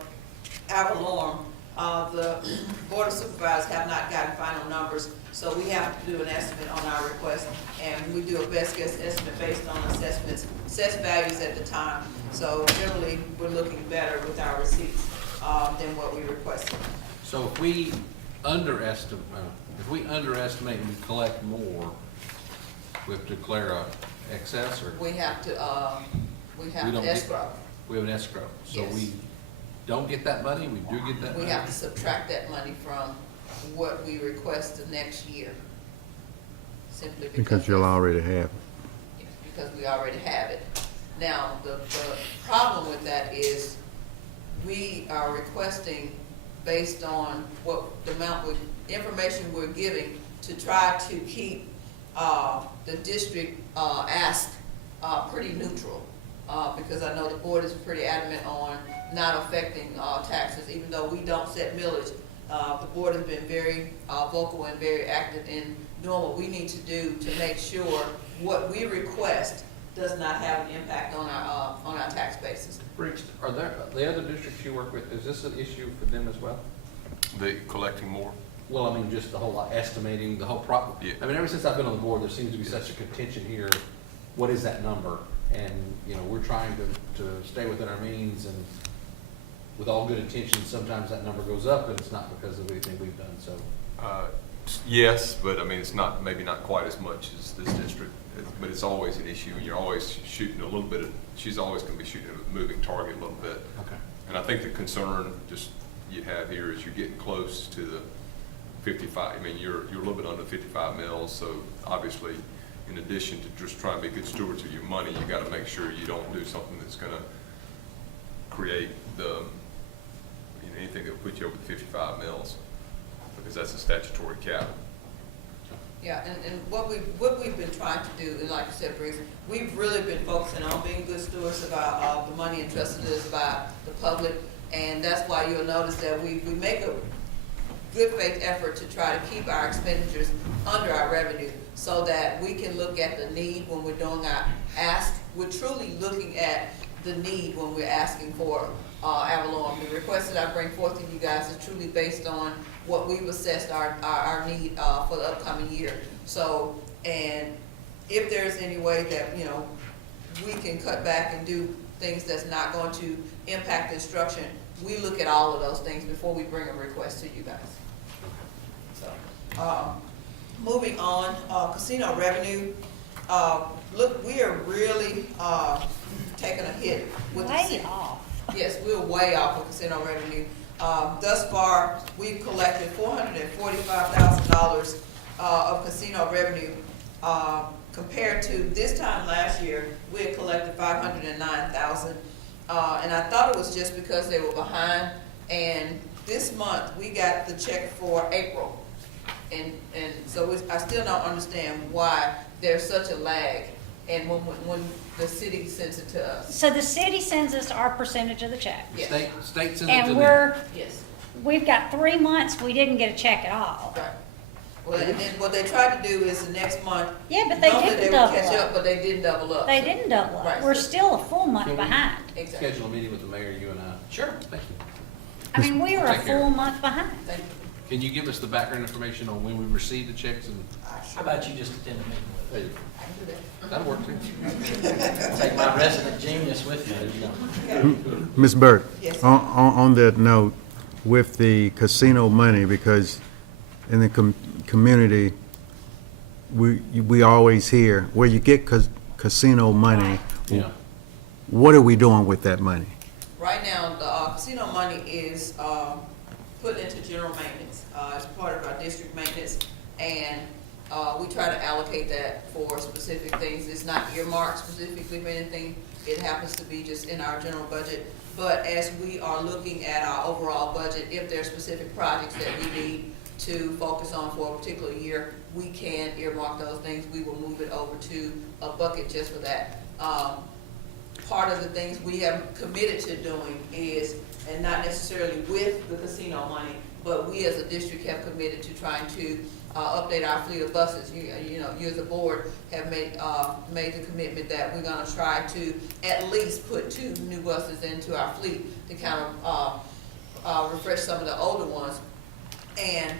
Avalon, the Board of Supervisors have not gotten final numbers, so we have to do an estimate on our request, and we do a best guess estimate based on assessed values at the time. So generally, we're looking better with our receipts than what we requested. So if we underestimate and we collect more, we have to declare a excess, or? We have to We don't get- escrow. We have an escrow, so Yes. we don't get that money, we do get that money? We have to subtract that money from what we request the next year. Simply Because you'll already have it. because we already have it. Now, the problem with that is we are requesting based on what the information we're giving to try to keep the district ask pretty neutral. Because I know the board is pretty adamant on not affecting taxes, even though we don't set millage. The board has been very vocal and very active in doing what we need to do to make sure what we request does not have an impact on our tax basis. Briggs, are there, the other districts you work with, is this an issue for them as well? The collecting more? Well, I mean, just the whole estimating, the whole Yeah. I mean, ever since I've been on the board, there seems to be such a contention here. What is that number? And, you know, we're trying to stay within our means, and with all good intentions, sometimes that number goes up, and it's not because of anything we've done, so. Yes, but I mean, it's not, maybe not quite as much as this district, but it's always an issue, and you're always shooting a little bit of, she's always gonna be shooting a moving target a little bit. Okay. And I think the concern just you have here is you're getting close to the 55, I mean, you're a little bit under 55 mils, so obviously, in addition to just trying to be good stewards of your money, you gotta make sure you don't do something that's gonna create the, you know, anything that'll put you over the 55 mils, because that's a statutory cap. Yeah, and what we've been trying to do, and like I said, Briggs, we've really been focusing on being good stewards of the money entrusted to us by the public, and that's why you'll notice that we make a good faith effort to try to keep our expenditures under our revenue, so that we can look at the need when we're doing our ask. We're truly looking at the need when we're asking for Avalon. The request that I bring forth to you guys is truly based on what we've assessed our need for the upcoming year. So, and if there's any way that, you know, we can cut back and do things that's not going to impact the instruction, we look at all of those things before we bring a request to you guys. So, moving on, casino revenue. Look, we are really taking a hit with Way off. Yes, we're way off of casino revenue. Thus far, we've collected $445,000 of casino revenue. Compared to this time last year, we had collected $509,000. And I thought it was just because they were behind. And this month, we got the check for April. And so I still don't understand why there's such a lag. And when the city sends it to us. So the city sends us our percentage of the check. Yes. State sends it to And them. Yes. we've got 3 months, we didn't get a check at all. Right. Well, and then what they tried to do is the next month. Yeah, but they normally didn't would double catch up. But they didn't double up. They So- didn't double Right, up. We're so- still a full month Can we- behind. Exactly. Schedule a meeting with the mayor, you and I. Sure. Thank you. I mean, we were a Take care. full month behind. Thank you. Can you give us the background information on when we received the checks and? How about you just attend the meeting with There you I can do that. go. That'll work too. us? Take my resident genius with me, you know. Ms. Burke, Yes. on that note, with the casino money, because in the community, we always hear, where you get casino money, Yeah. what are we doing with that money? Right now, the casino money is put into general maintenance as part of our district maintenance, and we try to allocate that for specific things. It's not earmarked specifically for anything. It happens to be just in our general budget. But as we are looking at our overall budget, if there are specific projects that we need to focus on for a particular year, we can earmark those things. We will move it over to a bucket just for that. Part of the things we have committed to doing is, and not necessarily with the casino money, but we as a district have committed to trying to update our fleet of buses. You know, you as a board have made the commitment that we're gonna try to at least put 2 new buses into our fleet to kind of refresh some of the older ones. And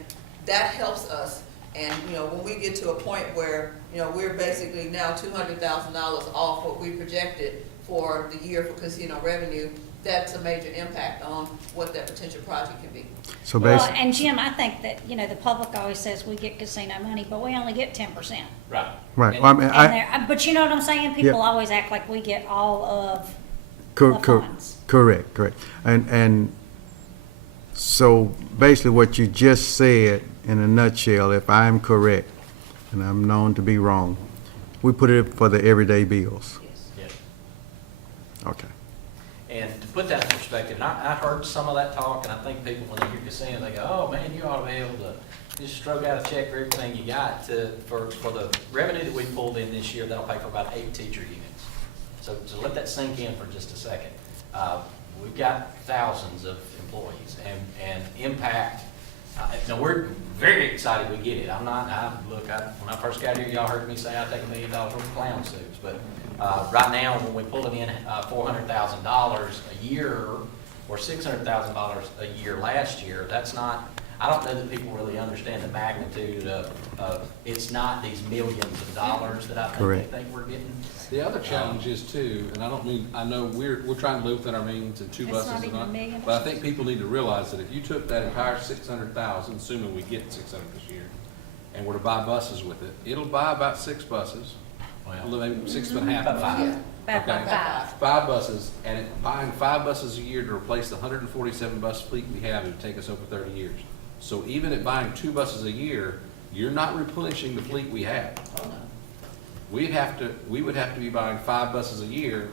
that helps us. And, you know, when we get to a point where, you know, we're basically now $200,000 off what we projected for the year for casino revenue, that's a major impact on what that potential project can be. So Well, basically, and Jim, I think that, you know, the public always says we get casino money, but we only get 10%. Right. right, And- well, I mean, And there, but you know what I'm saying? People Yeah. always act like we get all of cor- the cor- funds. correct. And so basically what you just said, in a nutshell, if I'm correct, and I'm known to be wrong, we put it for the everyday bills. Yes. Okay. And to put that in perspective, and I heard some of that talk, and I think people, when they hear casino, they go, oh, man, you ought to be able to just stroke out a check for everything you got for the revenue that we pulled in this year, that'll pay for about 8 teacher units. So let that sink in for just a second. We've got thousands of employees, and impact, now, we're very excited we get it. When I first got here, y'all heard me say I'd take $1 million worth of clown suits, but right now, when we pull in $400,000 a year, or $600,000 a year last year, that's not, I don't know that people really understand the magnitude of it's not these millions of dollars that I think Correct. they think we're getting. The other challenge is too, and I know we're trying to live within our means and 2 It's buses not is even not. a million. But I think people need to realize that if you took that entire 600,000, assuming we get 600 this year, and were to buy buses with it, it'll buy about 6 buses. Well, Maybe 6.5 about buses. 5. About Okay. 5. 5 buses, and buying 5 buses a year to replace the 147 bus fleet we have, it would take us over 30 years. So even at buying 2 buses a year, you're not replenishing the fleet we have. Oh, no. We would have to be buying 5 buses a year,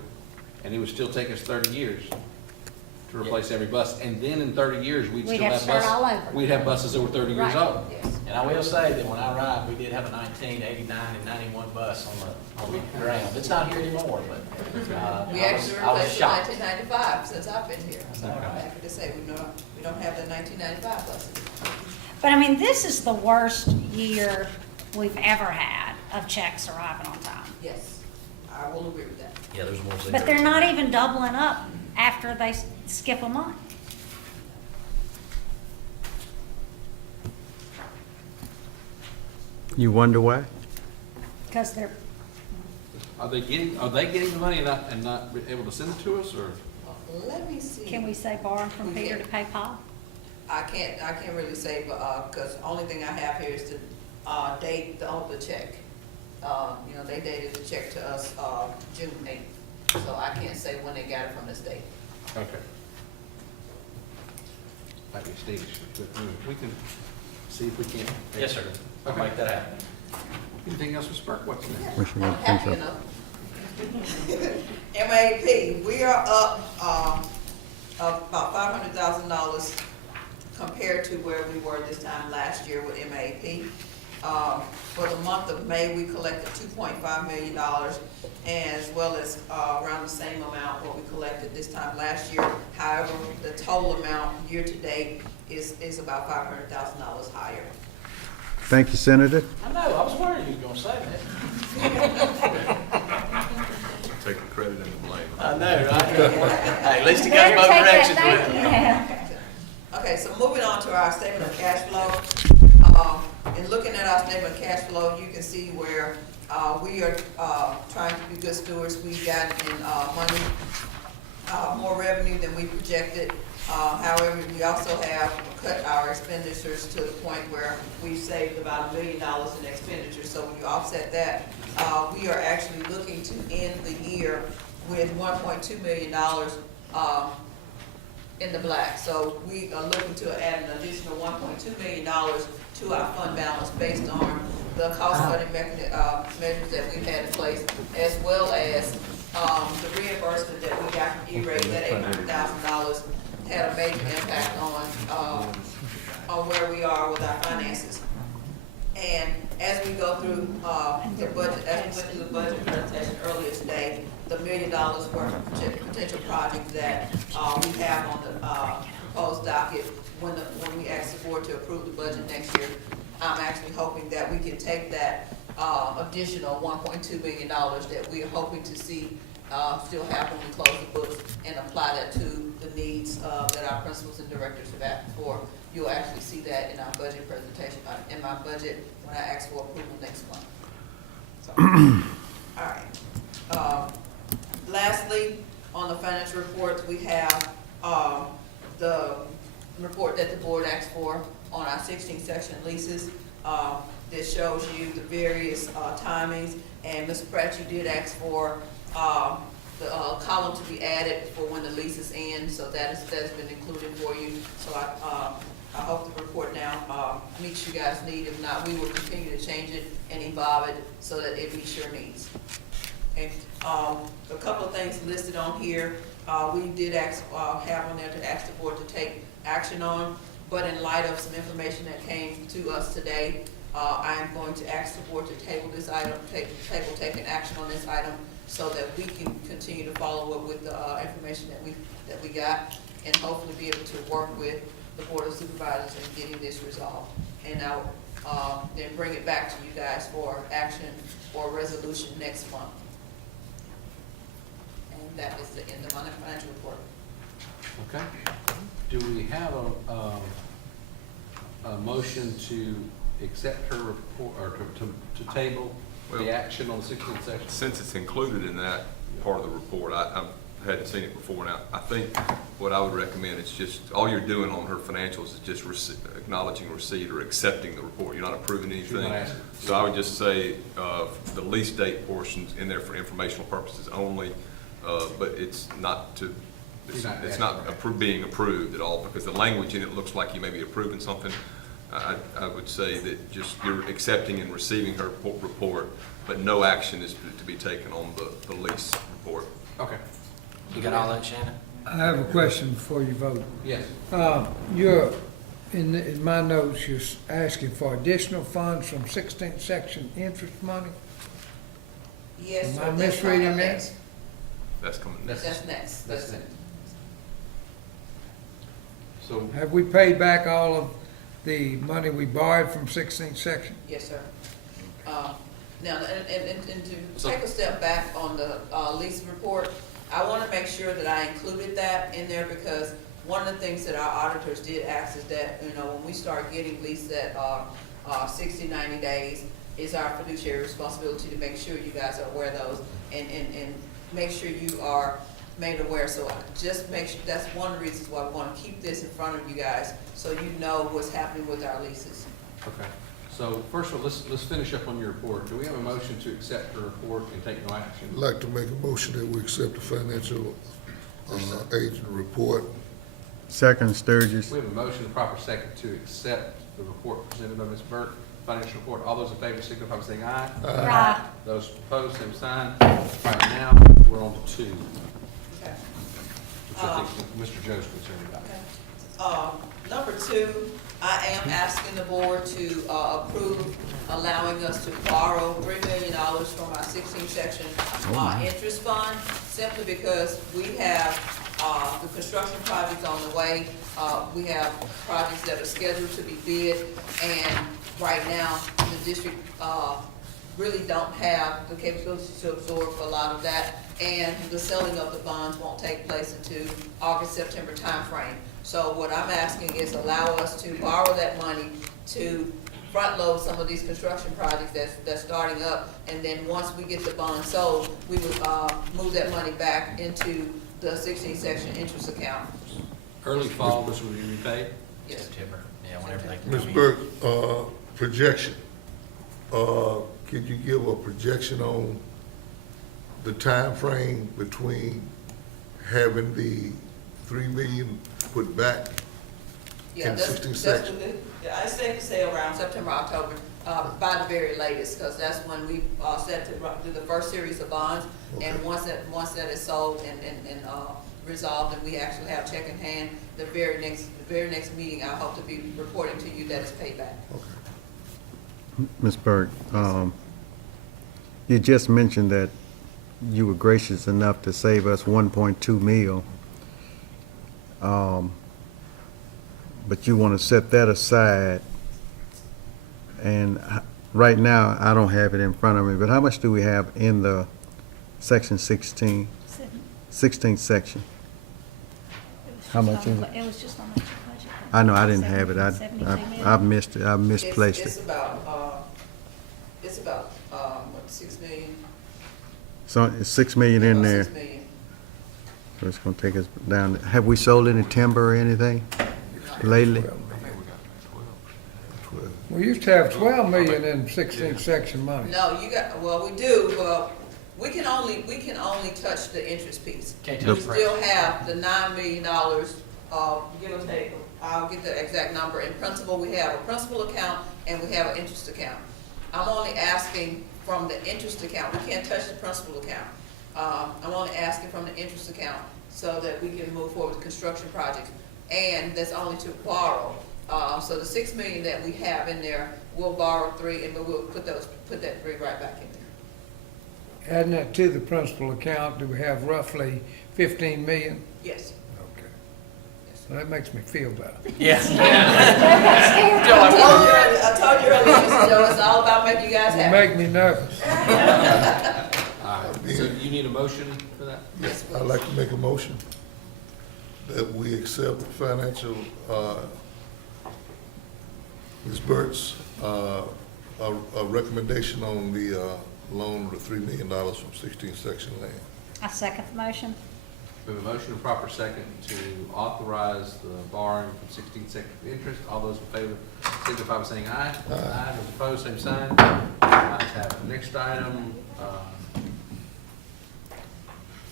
and it would still take us 30 years to replace every bus. And then in 30 years, we'd We'd still have have to start buses. all over. We'd have buses over 30 years Right. old. Yes. And I will say that when I arrived, we did have a 1989 and 91 bus on the ground. It's not here anymore, but We I actually was replaced the shocked. 1995 since I've been here. So I'm Okay. happy to say we don't have the 1995 buses. But I mean, this is the worst year we've ever had of checks arriving on time. Yes, I will agree with that. Yeah, there's more. But they're not even doubling up after they skip a month. You wonder why? Because they're, Are they getting the money and not able to send it to us, or? Let me see. can we say borrowing from We Peter can. to pay Paul? I can't really say, but, cause the only thing I have here is the, date the check. You know, they dated the check to us, June 8th, so I can't say when they got it from this date. Okay. Might be Steve, but we can see if we can. Yes, sir. I'll make that happen. Anything else, Mr. Burke? What's next? Wish you I'm would think happy so. enough. MAP, we are up, about $500,000 compared to where we were this time last year with MAP. For the month of May, we collected $2.5 million, as well as around the same amount what we collected this time last year. However, the total amount year-to-date is about $500,000 higher. Thank you, Senator. I know, I was worried you were gonna say that. Take the credit and the blame. I know, right? Hey, at least you got Better both take that directions thank with you it. now. Okay, so moving on to our statement of cash flow. In looking at our statement of cash flow, you can see where, we are, trying to be good stewards. We got in, money, more revenue than we projected. However, we also have cut our expenditures to the point where we've saved about $1 million in expenditures. So when you offset that, we are actually looking to end the year with $1.2 million, in the black. So we are looking to add an additional $1.2 million to our fund balance based on the cost-cutting measures that we've had in place, as well as the reimbursement that we got from E-rate, that $800,000 had a major impact on where we are with our finances. And as we go through the budget, as we went through the budget presentation earlier today, the $1 million worth of potential projects that we have on the proposed docket when we ask the board to approve the budget next year, I'm actually hoping that we can take that additional $1.2 million that we're hoping to see still happen when we close the books and apply that to the needs that our principals and directors have asked for. You'll actually see that in our budget presentation, in my budget, when I ask for approval next month. So, all right. Lastly, on the financial reports, we have the report that the board asked for on our 16 section leases. That shows you the various timings. And Ms. Pratt, you did ask for the column to be added for when the leases end, so that's been included for you. So I hope the report now meets you guys' need. If not, we will continue to change it and evolve it so that it meets your needs. And a couple of things listed on here, we did have on there to ask the board to take action on, but in light of some information that came to us today, I am going to ask the board to table this item, taking action on this item, so that we can continue to follow up with the information that we got, and hopefully be able to work with the Board of Supervisors in getting this resolved. And I'll then bring it back to you guys for action or resolution next month. And that is the end of my financial report. Okay. Do we have a motion to accept her report, or to table the action on the 16th section? Since it's included in that part of the report, I hadn't seen it before. Now, I think what I would recommend is just, all you're doing on her financials is just acknowledging receipt or accepting the report. You're not approving anything. So I would just say the lease date portion's in there for informational purposes only, but it's not to, it's not being approved at all, because the language in it looks like you may be approving something. I would say that just you're accepting and receiving her report, but no action is to be taken on the lease report. Okay. You got all that, Shannon? I have a question before you vote. Yes. You're, in my notes, you're asking for additional funds from 16th section interest money? Yes, sir. Am I misreading that? That's coming next. That's next. That's it. So, Have we paid back all of the money we borrowed from 16th section? Yes, sir. Now, and to take a step back on the lease report, I want to make sure that I included that in there, because one of the things that our auditors did ask is that, when we start getting leases that are 60, 90 days, it's our fiduciary responsibility to make sure you guys are aware of those and make sure you are made aware. So just make sure, that's one of the reasons why we want to keep this in front of you guys, so you know what's happening with our leases. okay. So first of all, let's finish up on your report. Do we have a motion to accept the report and take no action? I'd like to make a motion that we accept the financial agent report. Second, Sturgis. We have a motion, a proper second, to accept the report presented by Ms. Burke, financial report. All those in favor signify by saying aye. Right. Those opposed, same sign. Right now, we're on to 2, Okay. which I think Mr. Joe's concerned about. Number 2, I am asking the board to approve allowing us to borrow $3 million from our 16th section interest fund, simply because we have the construction projects on the way. We have projects that are scheduled to be bid, and right now, the district really don't have the capability to absorb a lot of that. and the selling of the bonds won't take place until August, September timeframe. So what I'm asking is allow us to borrow that money to front load some of these construction projects that's starting up, and then once we get the bond sold, we would, move that money back into the 16 section interest account. Early fall, this will be repaid? Yes. September, yeah, whenever they can Ms. come in. Burke, projection. Could you give a projection on the time frame between having the 3 million put back Yeah, in that's 16 what section? yeah, I say to say around September, October, by the very latest, because that's when we, set to do the first series of bonds. And Okay. once that is sold and resolved, and we actually have check in hand, the very next meeting, I hope to be reporting to you that it's paid back. Okay. Ms. Burke, you just mentioned that you were gracious enough to save us 1.2 mil. But you want to set that aside. And right now, I don't have it in front of me, but how much do we have in the section 16, 16th section? How much is it? It was just on the budget. I know, I didn't have it. 72 million. I missed it. I misplaced It's it. about, what, 6 million? So it's 6 million in About there. 6 million. So it's gonna take us down. Have we sold any timber or anything lately? We used to have 12 million in 16th section money. No, well, we do, we can only touch the interest piece. Can't We touch the still have the $9 million, give or take, I'll get the exact number. In principal, we have a principal account and we have an interest account. I'm only asking from the interest account, we can't touch the principal account. I'm only asking from the interest account so that we can move forward with construction projects. And that's only to borrow. So the 6 million that we have in there, we'll borrow 3 and we'll put that 3 right back in there. Adding that to the principal account, do we have roughly 15 million? Yes. Okay. Well, that makes me feel better. Yes. I told you earlier, Mr. Joe, it's all about making you guys You happy. make me nervous. All right, so you need a motion for that? Yes, I'd like to make a motion that we accept the financial, Ms. Burt's, a recommendation on the, loan of $3 million from 16th section land. I second the motion. We have a motion and proper second to authorize the borrowing from 16th section interest. All those in favor signify by saying aye. Aye. Those opposed, same sign. Ayes have it. Next item,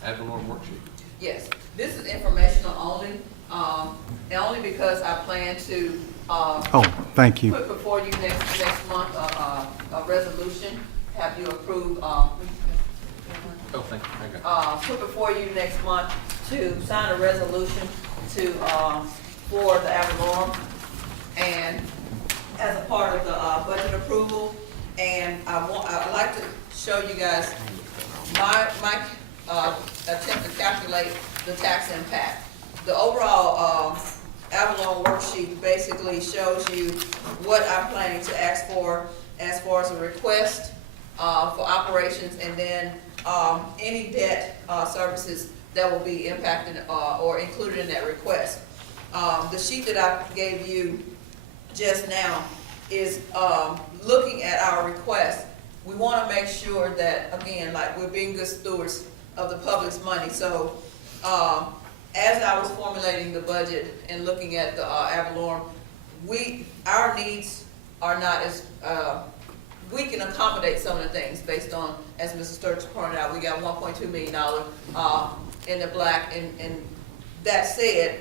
ad valorem worksheet. yes. This is informational only, and only because I plan to, Oh, thank you. put before you next month, a resolution, have you approve, Oh, thank you. Okay. put before you next month to sign a resolution to, for the ad valorem, and as a part of the, budget approval, and I'd like to show you guys my attempt to calculate the tax impact. The overall, ad valorem worksheet basically shows you what I'm planning to ask for as far as a request, for operations, and then, any debt, services that will be impacted, or included in that request. The sheet that I gave you just now is, looking at our request. We want to make sure that, again, like, we're being good stewards of the public's money. So, as I was formulating the budget and looking at the, ad valorem, our needs are not as, we can accommodate some of the things based on, as Mrs. Sturts pointed out, we got $1.2 million, in the black, and that said,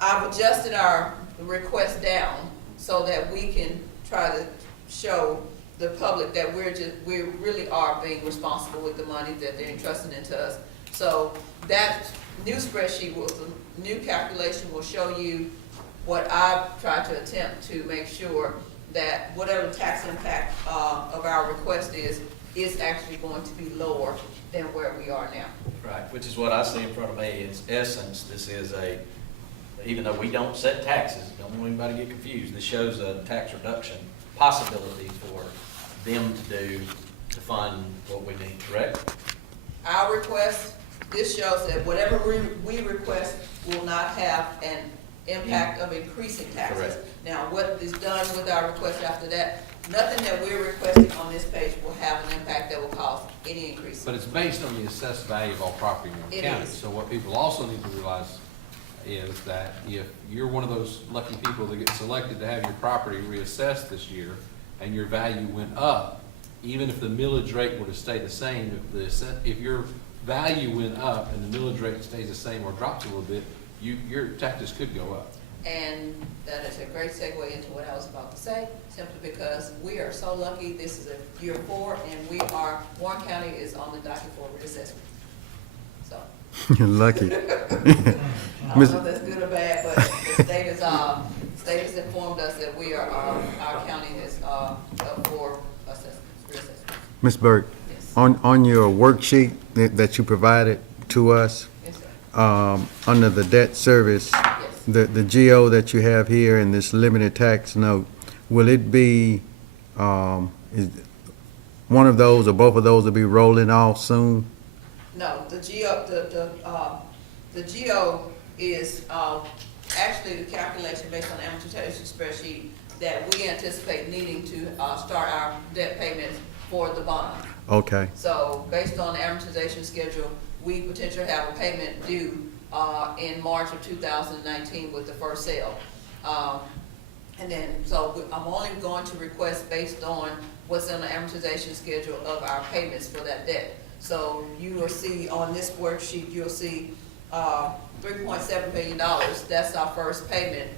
I've adjusted our request down so that we can try to show the public that we really are being responsible with the money that they're entrusting into us. So that new spreadsheet the new calculation will show you what I've tried to attempt to make sure that whatever tax impact, of our request is actually going to be lower than where we are now. Right, which is what I see in front of me. In essence, this is even though we don't set taxes, don't want anybody to get confused, this shows a tax reduction possibility for them to do to fund what we need, correct? Our request this shows that whatever we request will not have an impact of increasing taxes. Correct. Now, what is done with our request after that, nothing that we're requesting on this page will have an impact that will cause any increase. But it's based on the assessed value of all property in It the county. is. So what people also need to realize is that if you're one of those lucky people that get selected to have your property reassessed this year, and your value went up, even if the millage rate were to stay the same, if your value went up and the millage rate stays the same or drops a little bit, your taxes could go up. And that is a great segue into what I was about to say, simply because we are so lucky. This is a year 4, and Warren County is on the docket for reassessment. So, Lucky. I don't know if that's good or bad, but the state has informed us that we are, our county is, up for reassessment. Ms. Burke, Yes. on your worksheet that you provided to us, Yes, sir. under the debt service, Yes. the GO that you have here in this limited tax note, will it be, is one of those or both of those will be rolling off soon? No, the GO is, actually the calculation based on the amortization spreadsheet that we anticipate needing to, start our debt payments for the bond. Okay, So based on the amortization schedule, we potentially have a payment due, in March of 2019 with the first sale. And then, so I'm only going to request based on what's on the amortization schedule of our payments for that debt. So you will see on this worksheet, you'll see, $3.7 million, that's our first payment,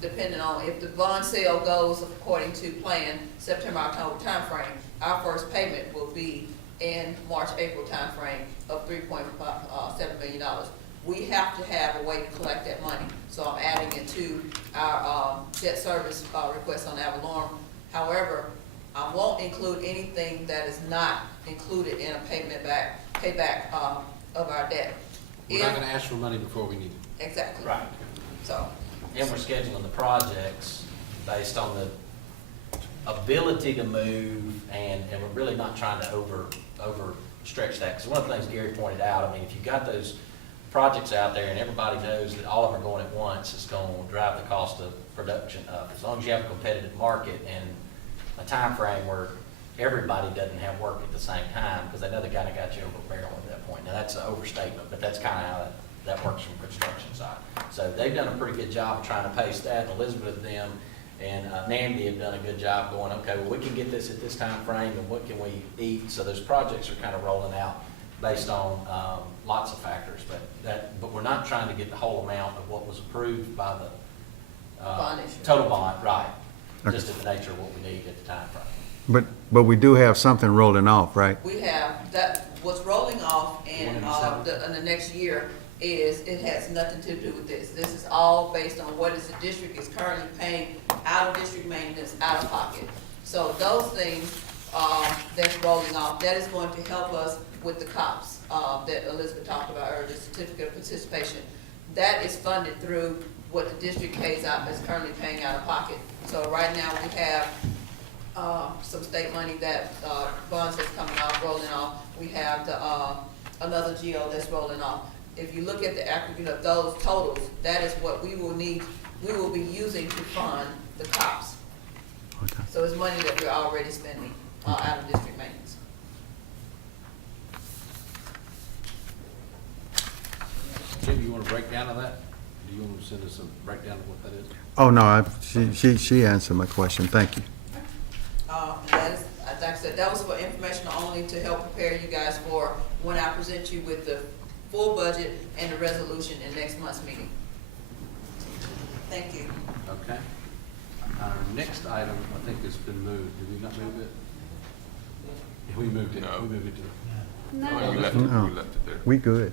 depending on if the bond sale goes according to plan, September, October timeframe, our first payment will be in March, April timeframe of $3.7 million. We have to have a way to collect that money, so I'm adding it to our, debt service, request on Avalon. However, I won't include anything that is not included in a payback, of our debt. We're not gonna ask for money before we need it. Exactly. Right. So, And we're scheduling the projects based on the ability to move, and we're really not trying to overstretch that. Because one of the things Gary pointed out, I mean, if you've got those projects out there and everybody knows that all of them are going at once, it's going to drive the cost of production up. As long as you have a competitive market and a time frame where everybody doesn't have work at the same time, because they know they kind of got you over a barrel at that point. Now, that's an overstatement, but that's kind of how that works from construction side. So they've done a pretty good job of trying to pace that. Elizabeth, them, and Namby have done a good job going, okay, well, we can get this at this time frame, and what can we eat? So those projects are kind of rolling out based on lots of factors, but we're not trying to get the whole amount of what was approved by the Bond issue. total bond, right? Okay. Just at the nature of what we need at the time frame. but we do have something rolling off, right? we have, that, what's rolling off in, The one in the next year is, it has nothing to do with this. This is all based on what is the district is currently paying out of district maintenance, out of pocket. So those things, that's rolling off, that is going to help us with the COPS, that Elizabeth talked about earlier, the certificate of participation. That is funded through what the district pays out, is currently paying out of pocket. So right now, we have, some state money that, bonds that's coming off, rolling off. We have the, another GO that's rolling off. If you look at the aggregate of those totals, that is what we will need, we will be using to fund the COPS. Okay. So it's money that we're already spending, out of district maintenance. Jim, you want a breakdown of that? Do you want to send us a breakdown of what that is? Oh, no, she answered my question, thank you. And that is, like I said, that was for information only to help prepare you guys for when I present you with the full budget and the resolution in next month's meeting. Thank you. Okay. Our next item, I think, has been moved. Did we not move it? Yeah, we moved it. No. We moved it to No, No, we left No. it there. We good.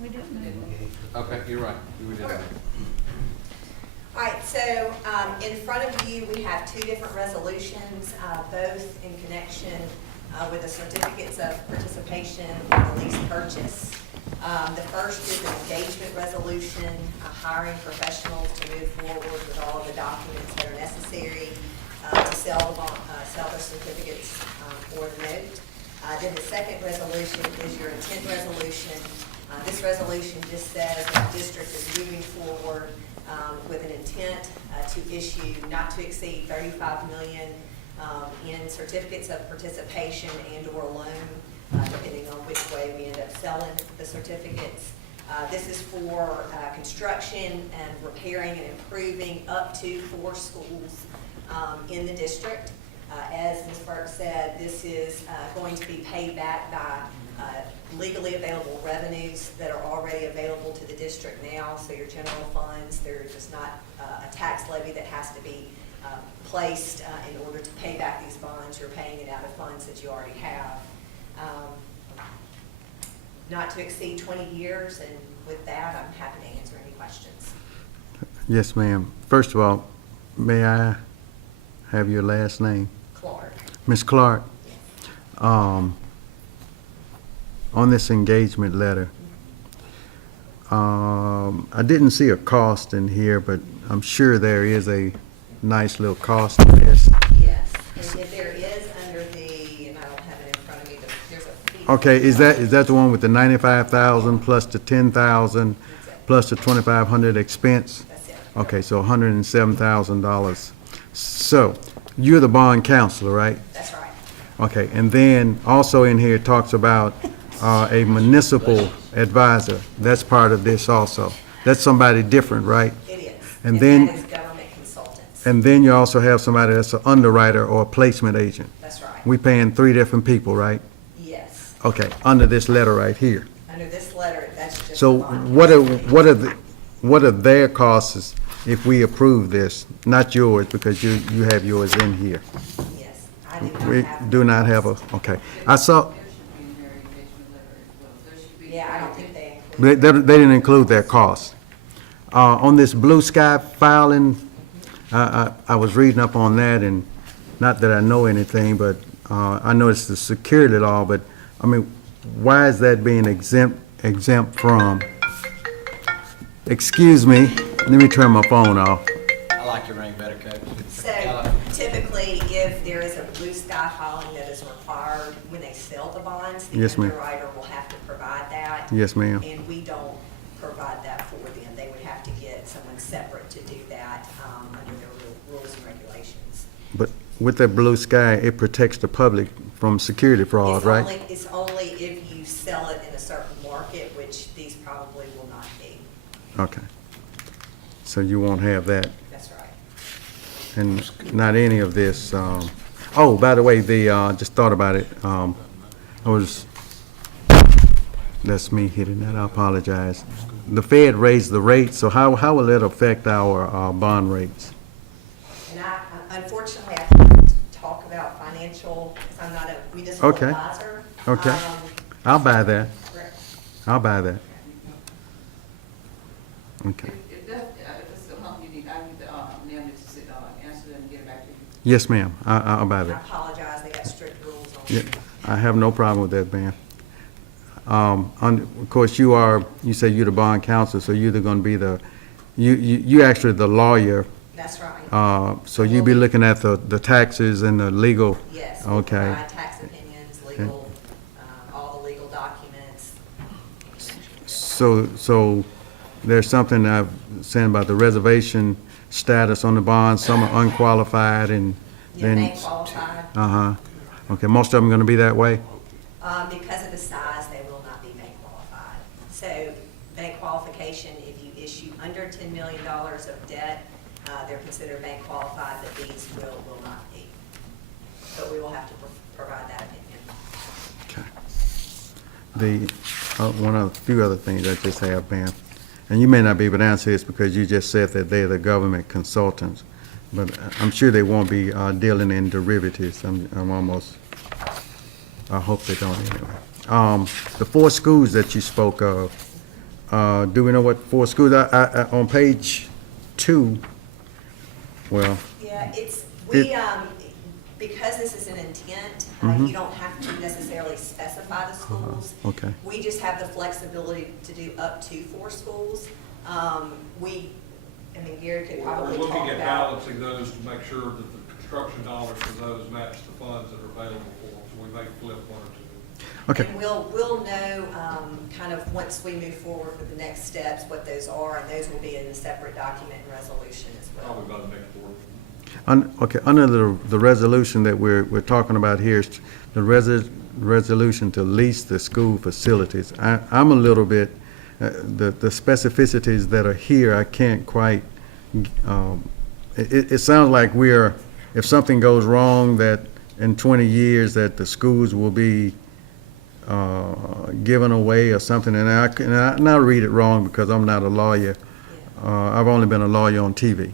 we didn't move it. the, okay, you're right. We did it. All right, so in front of you, we have two different resolutions, both in connection with the certificates of participation and the lease purchase. The first is an engagement resolution, hiring professionals to move forward with all of the documents that are necessary to sell the certificates for the note. Then the second resolution is your intent resolution. This resolution just says that the district is moving forward with an intent to issue not to exceed $35 million in certificates of participation and/or loan, depending on which way we end up selling the certificates. This is for construction and repairing and improving up to 4 schools in the district. As Ms. Burke said, this is going to be paid back by legally available revenues that are already available to the district now. So your general funds, there's just not a tax levy that has to be placed in order to pay back these bonds. You're paying it out of funds that you already have. Not to exceed 20 years, and with that, I'm happy to answer any questions. Yes, ma'am. First of all, may I have your last name? Clark. Ms. Clark, on this engagement letter, I didn't see a cost in here, but I'm sure there is a nice little cost to this. Yes, and if there is under the, and I don't have it in front of me, but there's a fee. Okay, is that the one with the 95,000 plus the 10,000 plus the 2,500 expense? That's it. Okay, so $107,000. So, you're the bond counselor, right? That's right. Okay, and then also in here it talks about a municipal advisor. That's part of this also. That's somebody different, right? It is. And then- that is government consultants. And then you also have somebody that's an underwriter or a placement agent. That's right. We paying 3 different people, right? Yes. Okay, under this letter right here. Under this letter, that's just. So the bond. what are their costs if we approve this? Not yours, because you have yours in here. Yes, I do not We have. do not have a, okay. I saw, Yeah, I don't think they include. they didn't include their cost. On this blue sky filing, I was reading up on that, and not that I know anything, but I know it's the security law, but, I mean, why is that being exempt from? Excuse me, let me turn my phone off. I like your ring better, Coach. So typically, if there is a blue sky filing that is required when they sell the bonds, the Yes, ma'am. underwriter will have to provide that. Yes, ma'am. And we don't provide that for them. They would have to get someone separate to do that under their rules and regulations. But with that blue sky, it protects the public from security fraud, right? It's only if you sell it in a certain market, which these probably will not be. Okay. So you won't have that, That's right. and not any of this, oh, by the way, just thought about it, that's me hitting that, I apologize. The Fed raised the rate, so how will it affect our bond rates? And unfortunately, I can't talk about financial, because I'm not a municipal Okay. advisor. Okay. I'll buy that, Correct. I'll buy that. Okay. If it's a month you need, I need to, Neil needs to sit, answer them and get it back to you. Yes, ma'am, I'll buy I that. apologize, they got strict rules on Yeah, it. I have no problem with that, ma'am. Of course, you say you're the bond counsel, so you're gonna be you actually the lawyer, That's right. so you be looking at the taxes and the legal, Yes. we'll okay. provide tax opinions, legal, all the legal documents. So there's something I've saying about the reservation status on the bonds, some are unqualified and Yeah, then. bank qualified. Uh-huh, okay, most of them gonna be that way? Because of the size, they will not be bank qualified. So bank qualification, if you issue under $10 million of debt, they're considered bank qualified, but these will not be. But we will have to provide that opinion. Okay. A few other things I just have, ma'am, and you may not be able to answer this because you just said that they're the government consultants, but I'm sure they won't be dealing in derivatives. I hope they don't anyway. The 4 schools that you spoke of, do we know what 4 schools, on page 2, well, Yeah, because this is an intent, Mhm. you don't have to necessarily specify the schools. okay, We just have the flexibility to do up to 4 schools. Gary could We're probably looking talk at about. balancing those to make sure that the construction dollars for those match the funds that are available for them, so we may flip one or two. Okay. And we'll know, kind of once we move forward with the next steps, what those are, and those will be in a separate document and resolution as well. Probably about next board. Okay, under the resolution that we're talking about here, is the resolution to lease the school facilities. I'm a little bit, the specificities that are here, I can't quite, it sounds like if something goes wrong, that in 20 years, that the schools will be given away or something, and I read it wrong because I'm not a lawyer. I've only been a lawyer on TV.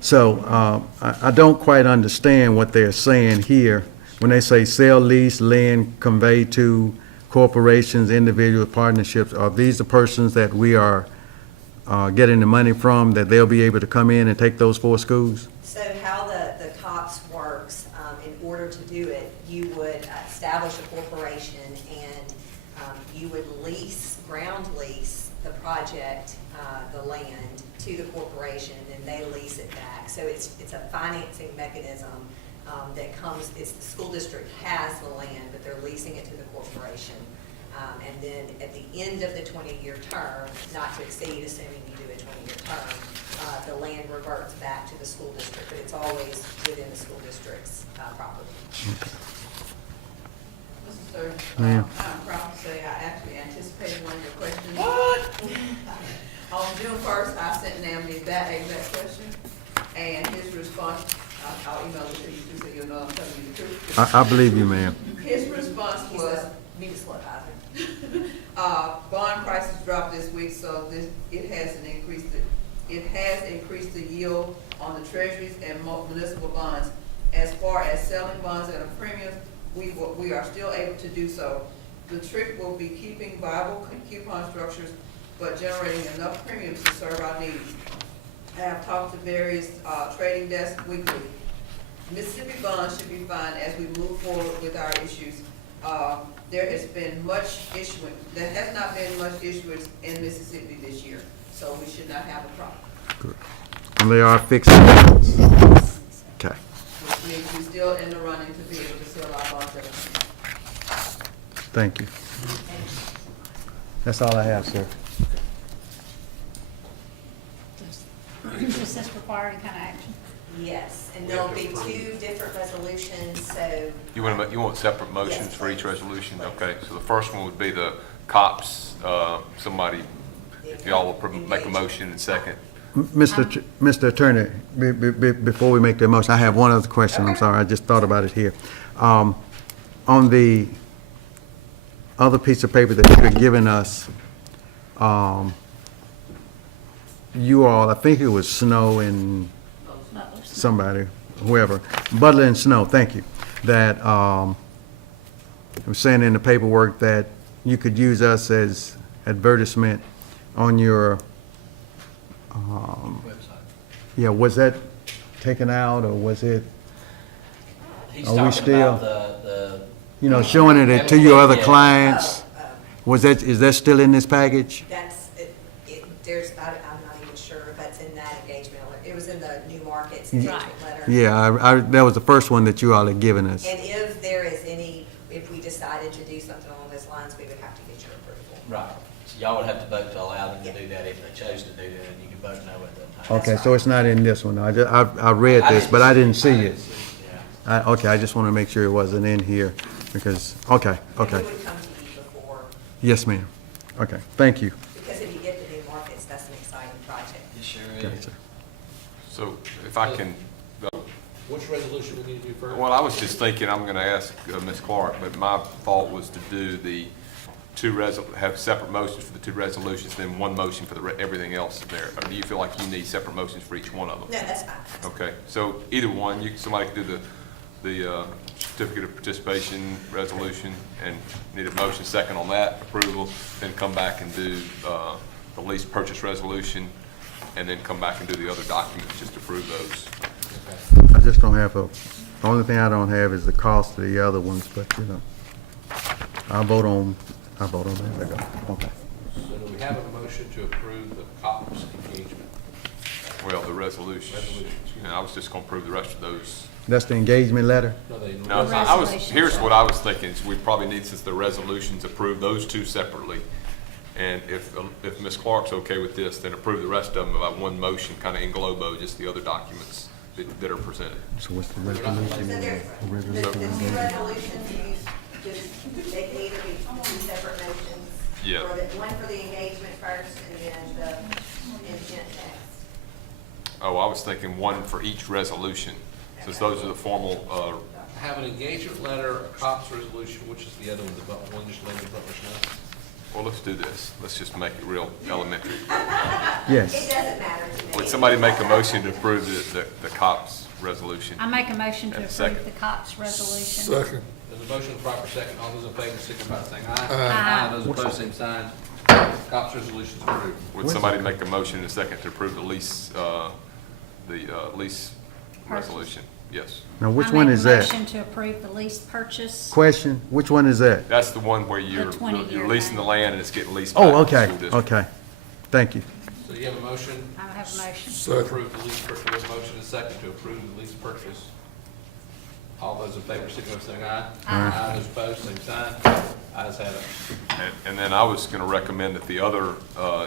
So I don't quite understand what they're saying here when they say sell, lease, lend, convey to corporations, individual partnerships. Are these the persons that we are getting the money from, that they'll be able to come in and take those 4 schools? So how the COPS works, in order to do it, you would establish a corporation and you would ground lease the project, the land to the corporation, and they lease it back. So it's a financing mechanism that comes, the school district has the land, but they're leasing it to the corporation. And then at the end of the 20-year term, not to exceed, assuming you do a 20-year term, the land reverts back to the school district, but it's always within the school district's property. Mr. Sir, Ma'am. I'm proud to say I actually anticipated one of your questions. What? On June 1st, I sent Namdi that exact question, and his response, I'll email it to you too, so you'll know I'm telling you the truth. I believe you, ma'am. His response He's was, the municipal advisor. bond prices dropped this week, so it has increased the yield on the treasuries and municipal bonds. As far as selling bonds at a premium, we are still able to do so. The trick will be keeping viable coupon structures, but generating enough premiums to serve our needs. I have talked to various trading desks weekly. Mississippi bonds should be fine as we move forward with our issues. There has not been much issuance in Mississippi this year, so we should not have a problem. Good. And they are fixed bonds. Okay. Which means we're still in the running to be able to sell our bonds at a premium. Thank you. That's all I have, sir. Does this require any kind of action? Yes, and there'll be 2 different resolutions, so. You want separate motions Yes, for each please. resolution? Please. Okay, so the first one would be the COPS, somebody, if y'all will make a motion in second. Mr. Attorney, before we make the motion, I have one other question. I'm sorry, I just thought about it here. On the other piece of paper that you're giving us, you all, I think it was Snow and somebody, whoever, Butler and Snow, thank you, that I was saying in the paperwork that you could use us as advertisement on your yeah, was that taken out, or was it, He's Are we talking still- about showing it to your other Yeah. clients? Is that still in this package? That's, I'm not even sure if that's in that engagement letter. It was in the new markets engagement letter. Yeah, that was the first one that you all had given us. And if there is if we decided to do something along those lines, we would have to get your approval. Right, so y'all would have to vote to allow them to do that if they chose to do that, and you can vote no at that time. Okay, so it's not in this one. I read this, but I didn't see it. Yeah. Okay, I just want to make sure it wasn't in here, because, okay. And we would come to you before, Yes, ma'am. Okay, thank you. because if you get the new markets, that's an exciting project. It sure is. Gotcha. So if I can, Which resolution we need to do first? well, I was just thinking, I'm gonna ask Ms. Clark, but my thought was to do the have separate motions for the 2 resolutions, then one motion for everything else there. Or do you feel like you need separate motions for each one of them? No, that's fine. Okay, so either one, somebody could do the certificate of participation resolution and need a motion second on that approval, then come back and do the lease purchase resolution, and then come back and do the other documents, just approve those. I just don't have the only thing I don't have is the cost of the other ones, but, I'll vote on that. There you go. Okay. So do we have a motion to approve the COPS engagement? Well, the resolution, Resolutions. and I was just gonna approve the rest of those That's the engagement letter? No, they. No, I was, Resolution. here's what I was thinking, is we probably need, since the resolutions, approve those two separately. And if Ms. Clark's okay with this, then approve the rest of them by one motion, kind of in globo, just the other documents that are presented. So what's the So resolution? there's, the two resolutions, you just, they can either be two separate motions. Yeah. Or one for the engagement first and then the intent next. Oh, I was thinking one for each resolution, since those are the formal, Have an engagement letter, a COPS resolution, which is the other one, the one just letting the Butler know. well, let's do this. Let's just make it real elementary. It Yes. doesn't matter to me. Would somebody make a motion to approve the COPS resolution? I make a motion to And approve second. the COPS resolution. Second. There's a motion, proper second. All those in favor, signify by saying aye. Aye. Those opposed, same sign. COPS resolution's approved. Would somebody make a motion in a second to approve the lease resolution? Yes. Now, which one is I make a that? motion to approve the lease purchase. Question, which one is that? That's the one where you're 20-year leasing the land and it's getting leased back Oh, to the okay, school district. okay. Thank you. So you have a motion I have a motion. to Second. approve the lease purchase. We have a motion and a second to approve the lease purchase. All those in favor, signify by saying aye. Aye. Those opposed, same sign. Ayes have it. And then I was gonna recommend that the other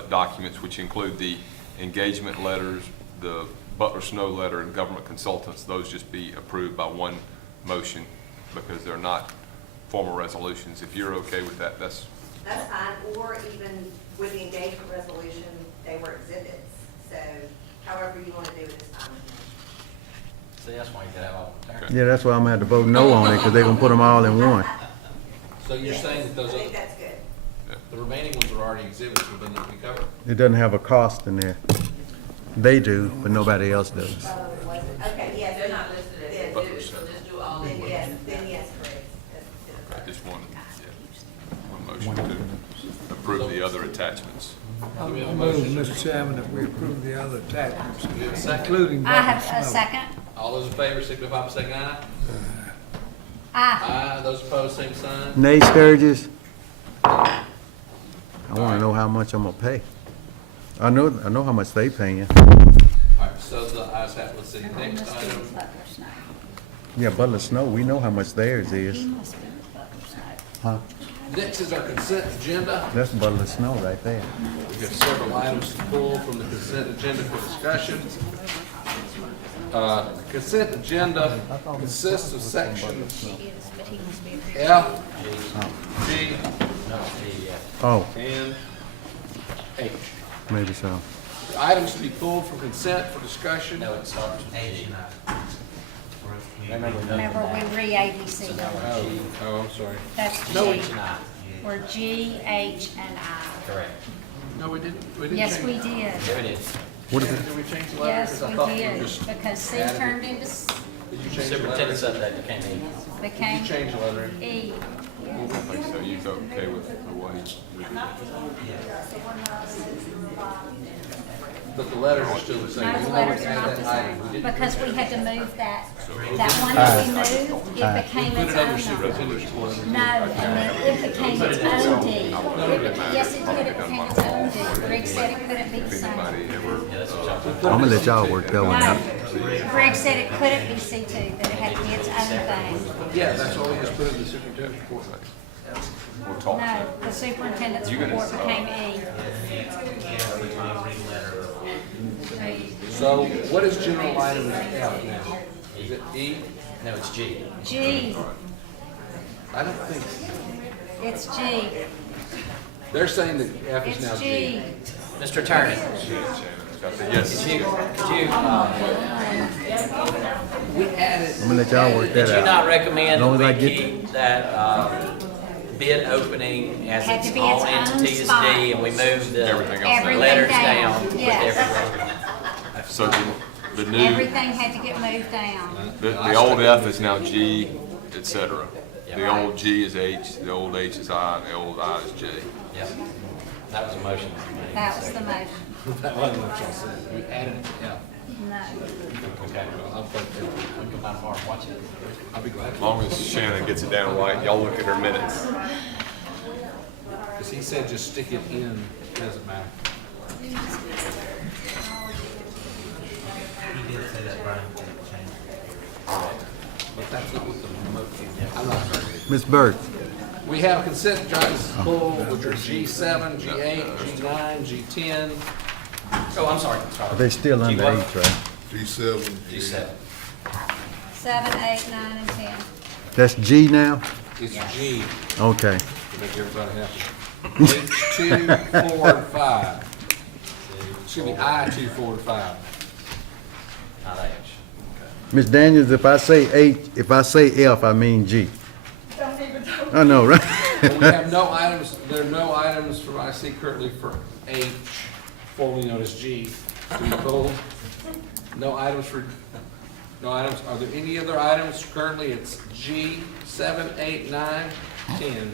documents, which include the engagement letters, the Butler Snow letter, and government consultants, those just be approved by one motion, because they're not formal resolutions. If you're okay with that, that's, That's fine, or even with the engagement resolution, they were exhibits. So however you want to do it is fine with me. See, that's why you gotta have all the attorneys. Yeah, that's why I'm gonna have to vote no on it, because they're gonna put them all in one. So you're saying that I those, think that's good. the remaining ones are already exhibits, but then they'll be covered? It doesn't have a cost in there. They do, but nobody else does. Oh, it wasn't, okay, yes. They're not listed as Then- exhibits, so just do all of Then them. yes, correct. That's- just one motion to approve the other attachments. I move, Mr. Chairman, that we approve the other attachments, Do we have a second? including I Butler have a Snow. second. All those in favor, signify by saying aye. Aye. Aye. Those opposed, same sign. Nay, Sturgis? I wanna know how much I'm gonna pay. I know how much they paying. All right, so the ayes have it. Let's see, Who next must be item. with Butler Snow? Yeah, Butler Snow, we know how much theirs He is. must be with Butler Snow. Huh? Next is our consent agenda. That's Butler Snow right there. We've got several items to pull from the consent agenda for discussion. The consent agenda consists of sections He is, but he must be with F, G, No, the, Oh, and H. maybe so. The items to be pulled from consent for discussion. no, it starts with G. Remember, we re-ABC them. Oh, I'm sorry. That's No, G. H and I, We're G, H, and I. correct. No, we didn't change. Yes, we did. There it is. What is it? Did we change the letter? Yes, 'Cause I we thought you did, just because C added it. turned into, Did you change the letter? Superintendent's update became E. Did became you change the letter? E. I think so. You okay with the way we did it? But the letters are still the same. No, Even the though we letters are added not that the item, we same, didn't- because we had to move that one that we moved, it became Put its it under own number. superintendent's quarters. No, and then it became its own D. Yes, it did, it became its own D. Greg said it couldn't be the same. Anybody ever, I'm gonna let y'all work that one out. No, Greg said it couldn't be C2, that it had to be its own thing. Yeah, that's why we just put it in the superintendent's report. we'll talk. No, the superintendent's report became E. So what is general item F now? Is it E? No, it's G. G, I don't think, it's G, they're saying that F is now it's G. G. Mr. Attorney, Yes. could you, We added, I'm gonna let y'all work did that you out. not recommend As long that as we I get keep that, bid opening as Had to its be own its own entity as spot. D, and we move the Everything else Everything letters down, down with yes. everything. So the new, Everything had to get moved down. the old F is now G, et cetera. The Yeah. old G is H, the old H is I, and the old I is J. Yep. That was a motion. That was the motion. that wasn't what y'all said. We added it to F. No. Okay. I'll vote F. We can find more, watch it. I'll be glad. As long as Shannon gets it down right, y'all look at her minutes. Because he said just stick it in, it doesn't matter. He did say that Brian could change. but that's not what the motion, I'm not sorry. Ms. Burt, We have consent agendas full, which are G7, G8, G9, G10. Oh, I'm sorry. are they still under G1? H, right? G7. G7. 7, 8, 9, and 10. That's G now? It's G, Okay. to make everybody happy. H2, 4, and 5. Excuse me, I2, 4, and 5. Not H. Ms. Daniels, if I say H, if I say F, I mean G. I know, right? But we have no items, there are no items from IC currently for H, formerly known as G, to be pulled. No items for, no items, are there any other items currently? It's G, 7, 8, 9, 10,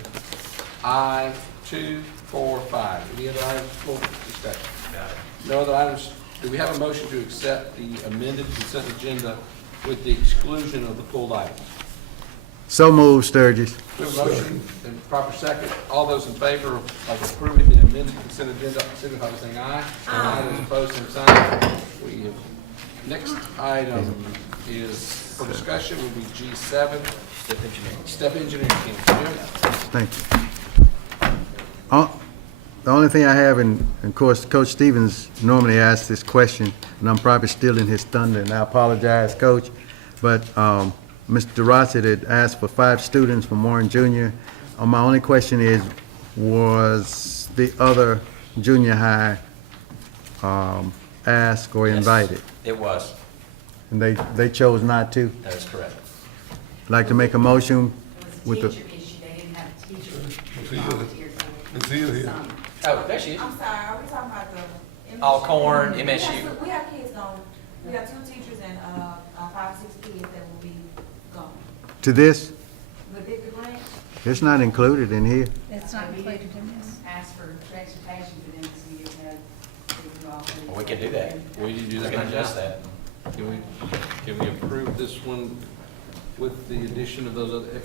I, 2, 4, 5. Any other items for discussion? No other items. Do we have a motion to accept the amended consent agenda with the exclusion of the pulled items? So moved, Sturgis. We have a motion and proper second. All those in favor of approving the amended consent agenda, signify by saying aye. Aye. Those opposed, same sign. We have, next item is, for discussion, will be G7. Step engineering. Jim? Thank you. The only thing I have, and of course, Coach Stevens normally asks this question, and I'm probably stealing his thunder, and I apologize, Coach, but Mr. Rossett had asked for 5 students from Warren Junior. My only question is, was the other junior high asked or Yes, invited? It was. And they chose not to? That is correct. I'd like to make a motion It with was the, a teacher issue, they didn't have a teacher. It's here. Oh, there she is. I'm sorry, are we talking about the? MSU? Alcorn, We MSU. have- We have kids gone, we have 2 teachers and, 5, 6 kids that will be gone. to this? With Victor Grant, It's not included in here. It's not included in this. Asked for transportation for them to see if they. Well, we can do that. We need to do We that can right adjust now. that. Can we approve this one with the addition of those other?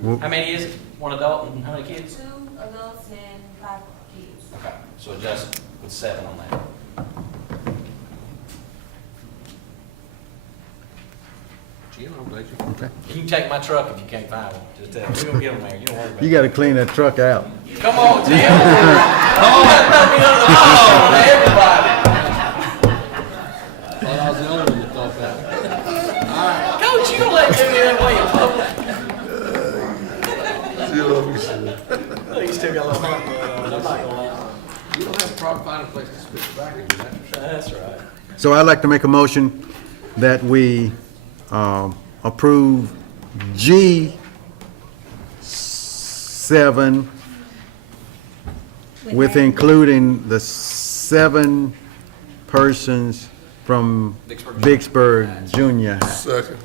Well, How many is it? One adult and how many kids? 2 adults and 5 kids. Okay, so adjust with 7 on that. Jim, I'm glad you. Okay. You can take my truck if you can't find one. Just tell me. We're gonna get them there. You don't worry about You it. gotta clean that truck out. Come on, Jim. Come on, throw me under the ball, everybody. Thought I was the only one that thought that. Coach, you don't let me do that way. You still got a little hump going on. I'm not gonna lie. You don't have a problem finding a place to spit the back in, That's right. So I'd like to make a motion that we approve G7 with including the 7 persons from Vicksburg Junior High. Second.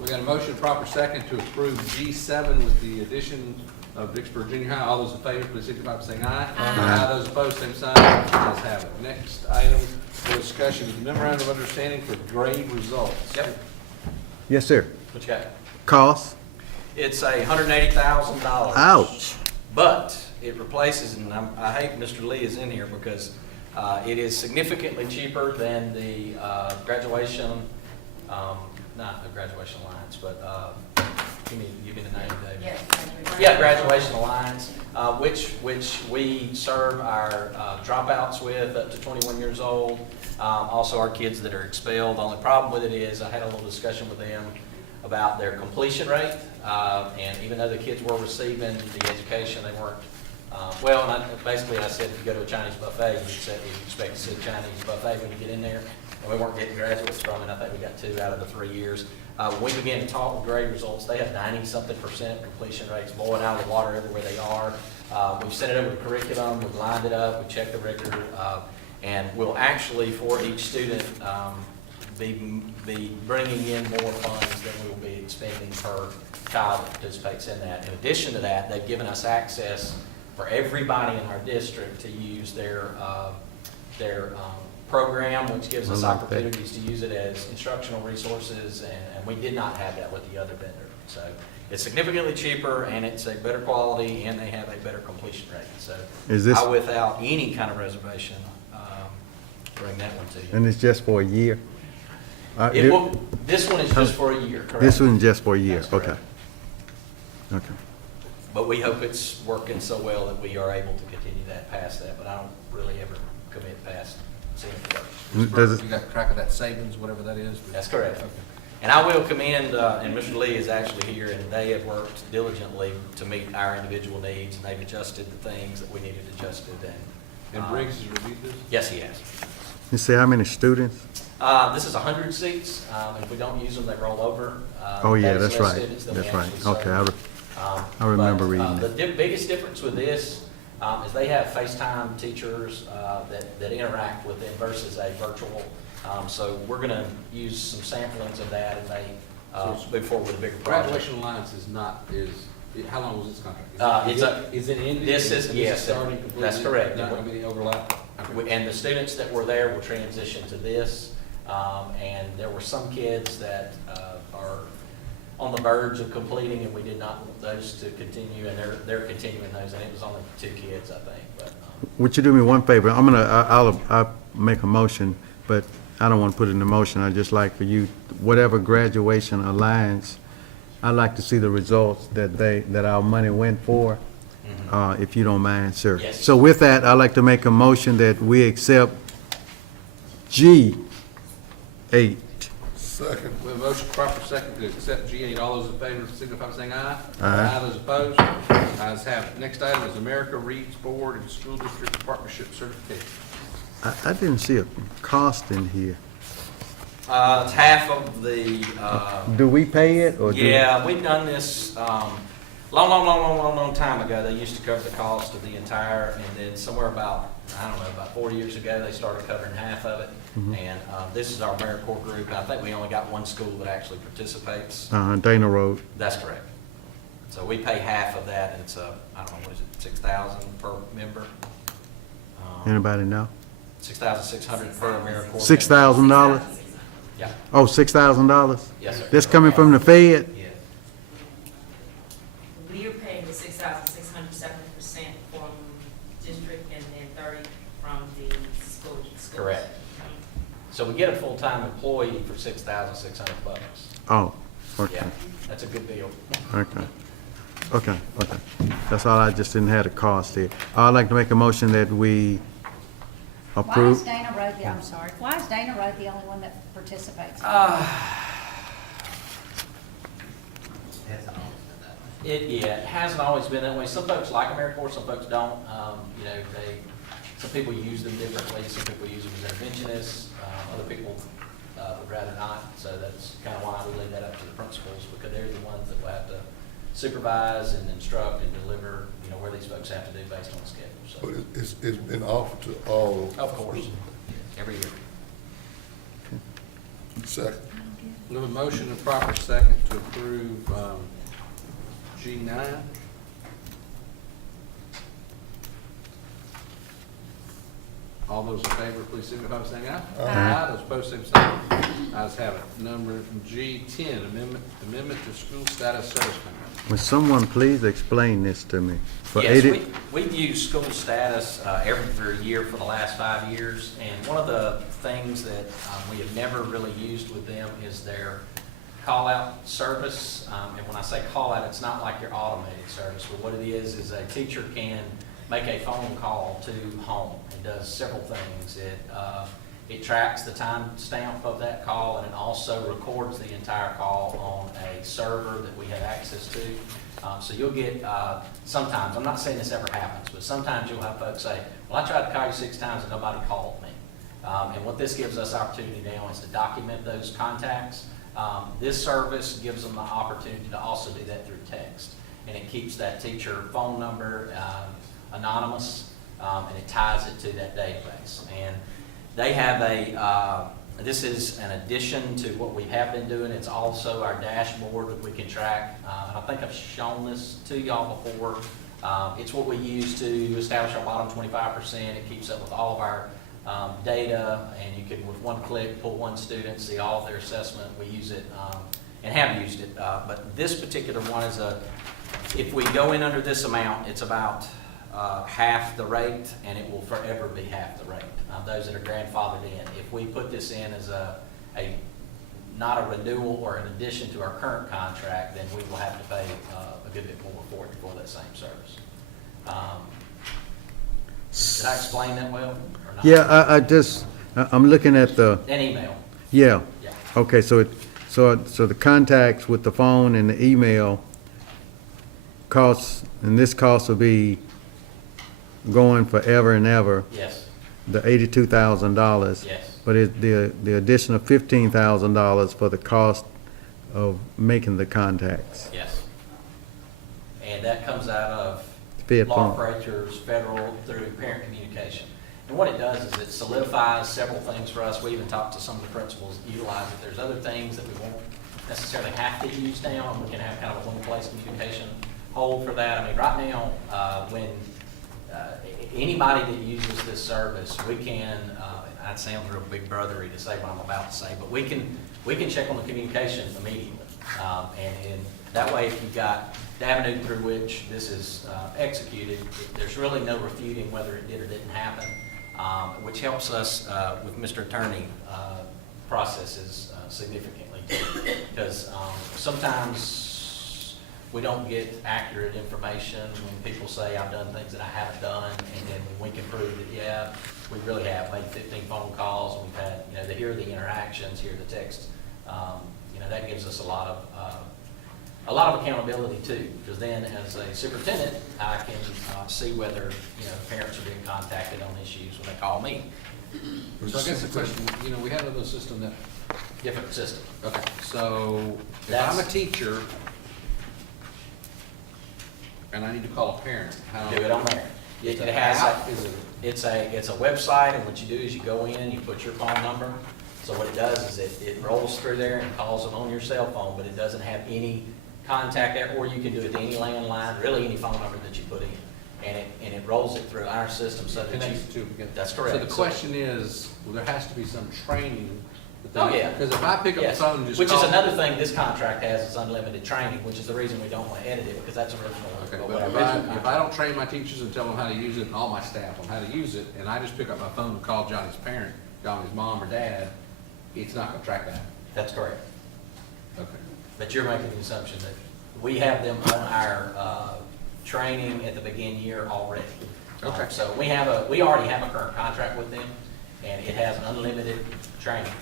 We got a motion, proper second, to approve G7 with the addition of Vicksburg Junior High. All those in favor, please signify by saying aye. Aye. Those opposed, same sign. Ayes have it. Next item for discussion is memorandum of understanding for grade results. Yep. Yes, sir. What you got? Cost? It's $180,000. Ouch. But it replaces, and I hate Mr. Lee is in here because it is significantly cheaper than the graduation, not the graduation alliance, but give me the name, David. Yes. Yeah, Graduation Alliance, which we serve our dropouts with up to 21 years old. Also our kids that are expelled. The only problem with it is I had a little discussion with them about their completion rate. And even though the kids were receiving the education, they weren't, basically I said, if you go to a Chinese buffet, you expect to see a Chinese buffet when you get in there. And we weren't getting graduates from it. I think we got 2 out of the 3 years. When we began to talk with grade results, they have 90-something% completion rates, blowing out of the water everywhere they are. We've sent it over to curriculum, we've lined it up, we checked the record, and we'll actually, for each student, be bringing in more funds than we will be expending per child that participates in that. In addition to that, they've given us access for everybody in our district to use their program, which gives us opportunities to use it as instructional resources, and we did not have that with the other vendor. So it's significantly cheaper, and it's a better quality, and they have a better completion rate. So Is this- I, without any kind of reservation, bring that one to you. And it's just for a year? This one is just for a year, correct? This one's just for a year, That's okay. correct. Okay. But we hope it's working so well that we are able to continue that past that, but I don't really ever commit past seeing it work. Does it- You got track of that savings, whatever that is? That's correct. Okay. And I will commend, and Mr. Lee is actually here, and they have worked diligently to meet our individual needs, and they've adjusted the things that we needed adjusted, And Briggs has reviewed this? yes, he has. You say how many students? This is 100 seats, if we don't use them, they roll over. Oh, yeah, That is that's less right. students than we That's right. actually Okay, serve. I remember But, reading The that. biggest difference with this is they have FaceTime teachers that interact with them versus a virtual. So we're gonna use some samplings of that and move forward with a bigger project. Graduation Alliance is not, how long was this contract? Is it ending? This is, it yes, starting completely? that's correct. Not gonna be any overlap? Okay. And the students that were there will transition to this. And there were some kids that are on the verge of completing, and we did not want those to continue, and they're continuing those, and it was only 2 kids, I think, but. Would you do me one favor? I'll make a motion, but I don't want to put it in the motion. I'd just like for you, whatever graduation alliance, I'd like to see the results that our money went for, if you don't mind, sir. Yes. So with that, I'd like to make a motion that we accept G8. Second. We have a motion, proper second, to accept G8. All those in favor signify by saying aye. Aye. Those opposed, ayes have it. Next item is America Reads Board and School District Partnership Certification. I didn't see a cost in here. It's half of the, Do we pay it, or do? yeah, we've done this, long time ago. They used to cover the cost of the entire, and then somewhere about, I don't know, about 4 years ago, they started covering half of it. And this is our AmeriCorps group, and I think we only got one school that actually participates. Dana Road. That's correct. So we pay half of that, and it's I don't know, what is it, 6,000 per member? Anybody know? 6,600 per AmeriCorps. $6,000? Yeah, Oh, $6,000? yes, sir. That's coming from the Fed? Yeah. We are paying the 6,670% from district and then 30 from the school. Correct. So we get a full-time employee for $6,600. Oh, okay, Yeah, that's a good deal. okay. That's all, I just didn't have the cost here. I'd like to make a motion that we Why is approve. Dana Road the, I'm sorry, why is Dana Road the only one that participates? It hasn't always been that way. Some folks like AmeriCorps, some folks don't. You know, some people use them differently. Some people use them as interventionists. Other people would rather not. So that's kind of why we leave that up to the principals, because they're the ones that will have to supervise and instruct and deliver, you know, where these folks have to do based on the schedule. So, But it's been offered to all. of course, every year. Second. We have a motion and proper second to approve G9. All those in favor, please signify by saying aye. Aye. Those opposed, same sign. Ayes have it. Number G10, amendment to school status service contract. Will someone please explain this to me? For Yes, 80 we've used school status every year for the last 5 years, and one of the things that we have never really used with them is their call-out service. And when I say call-out, it's not like your automated service, but what it is a teacher can make a phone call to home. It does several things. It tracks the time stamp of that call, and it also records the entire call on a server that we have access to. So you'll get, sometimes, I'm not saying this ever happens, but sometimes you'll have folks say, well, I tried to call you 6 times and nobody called me. And what this gives us opportunity now is to document those contacts. This service gives them the opportunity to also do that through text. And it keeps that teacher phone number anonymous, and it ties it to that database. And they have this is an addition to what we have been doing. It's also our dashboard that we can track. And I think I've shown this to y'all before. It's what we use to establish our bottom 25%. It keeps up with all of our data, and you can, with one click, pull one student, see all of their assessment. We use it and have used it. But this particular one is if we go in under this amount, it's about half the rate, and it will forever be half the rate. Those that are grandfathered in. If we put this in as a not a renewal or an addition to our current contract, then we will have to pay a good bit more for that same service. Did I explain that well or not? Yeah, I'm looking at the, An email, yeah. yeah. Okay, so the contacts with the phone and the email costs, and this cost will be going forever and ever, Yes, the $82,000. yes. But the additional $15,000 for the cost of making the contacts. Yes. And that comes out of Fed law fund. creatures, federal, through parent communication. And what it does is it solidifies several things for us. We even talked to some of the principals, utilize it. There's other things that we won't necessarily have to use now, and we can have kind of a one-place communication hold for that. I mean, right now, when anybody that uses this service, we can, that sounds real big brothery to say what I'm about to say, but we can check on the communication immediately. And that way, if you've got the avenue through which this is executed, there's really no refuting whether it did or didn't happen, which helps us with Mr. Attorney processes significantly too. Because sometimes we don't get accurate information when people say, I've done things that I haven't done, and then we can prove that, yeah, we really have made 15 phone calls, and we've had, here are the interactions, here are the texts. That gives us a lot of accountability too, because then as a superintendent, I can see whether, parents are being contacted on issues when they call me. So I guess the question, we have another system that, Different system. okay, so if That's- I'm a teacher and I need to call a parent, how? Do it on there. It's It an has, app? Is it? it's a website, and what you do is you go in, you put your phone number. So what it does is it rolls through there and calls them on your cell phone, but it doesn't have any contact there, or you can do it to any landline, really any phone number that you put in. And it rolls it through our system so that you. Connects the two together. That's correct. So the question is, well, there has to be some training. Oh, yeah. Because if I pick up the Yes. phone and just Which call. is another thing this contract has, is unlimited training, which is the reason we don't want to edit it, because that's original. Okay, what but our if original I contract- don't train my teachers and tell them how to use it, and all my staff on how to use it, and I just pick up my phone and call Johnny's parent, Johnny's mom or dad, it's not gonna track that. That's correct. Okay. But you're making the assumption that we have them on our training at the beginning year already. Okay. So we already have a current contract with them, and it has unlimited training.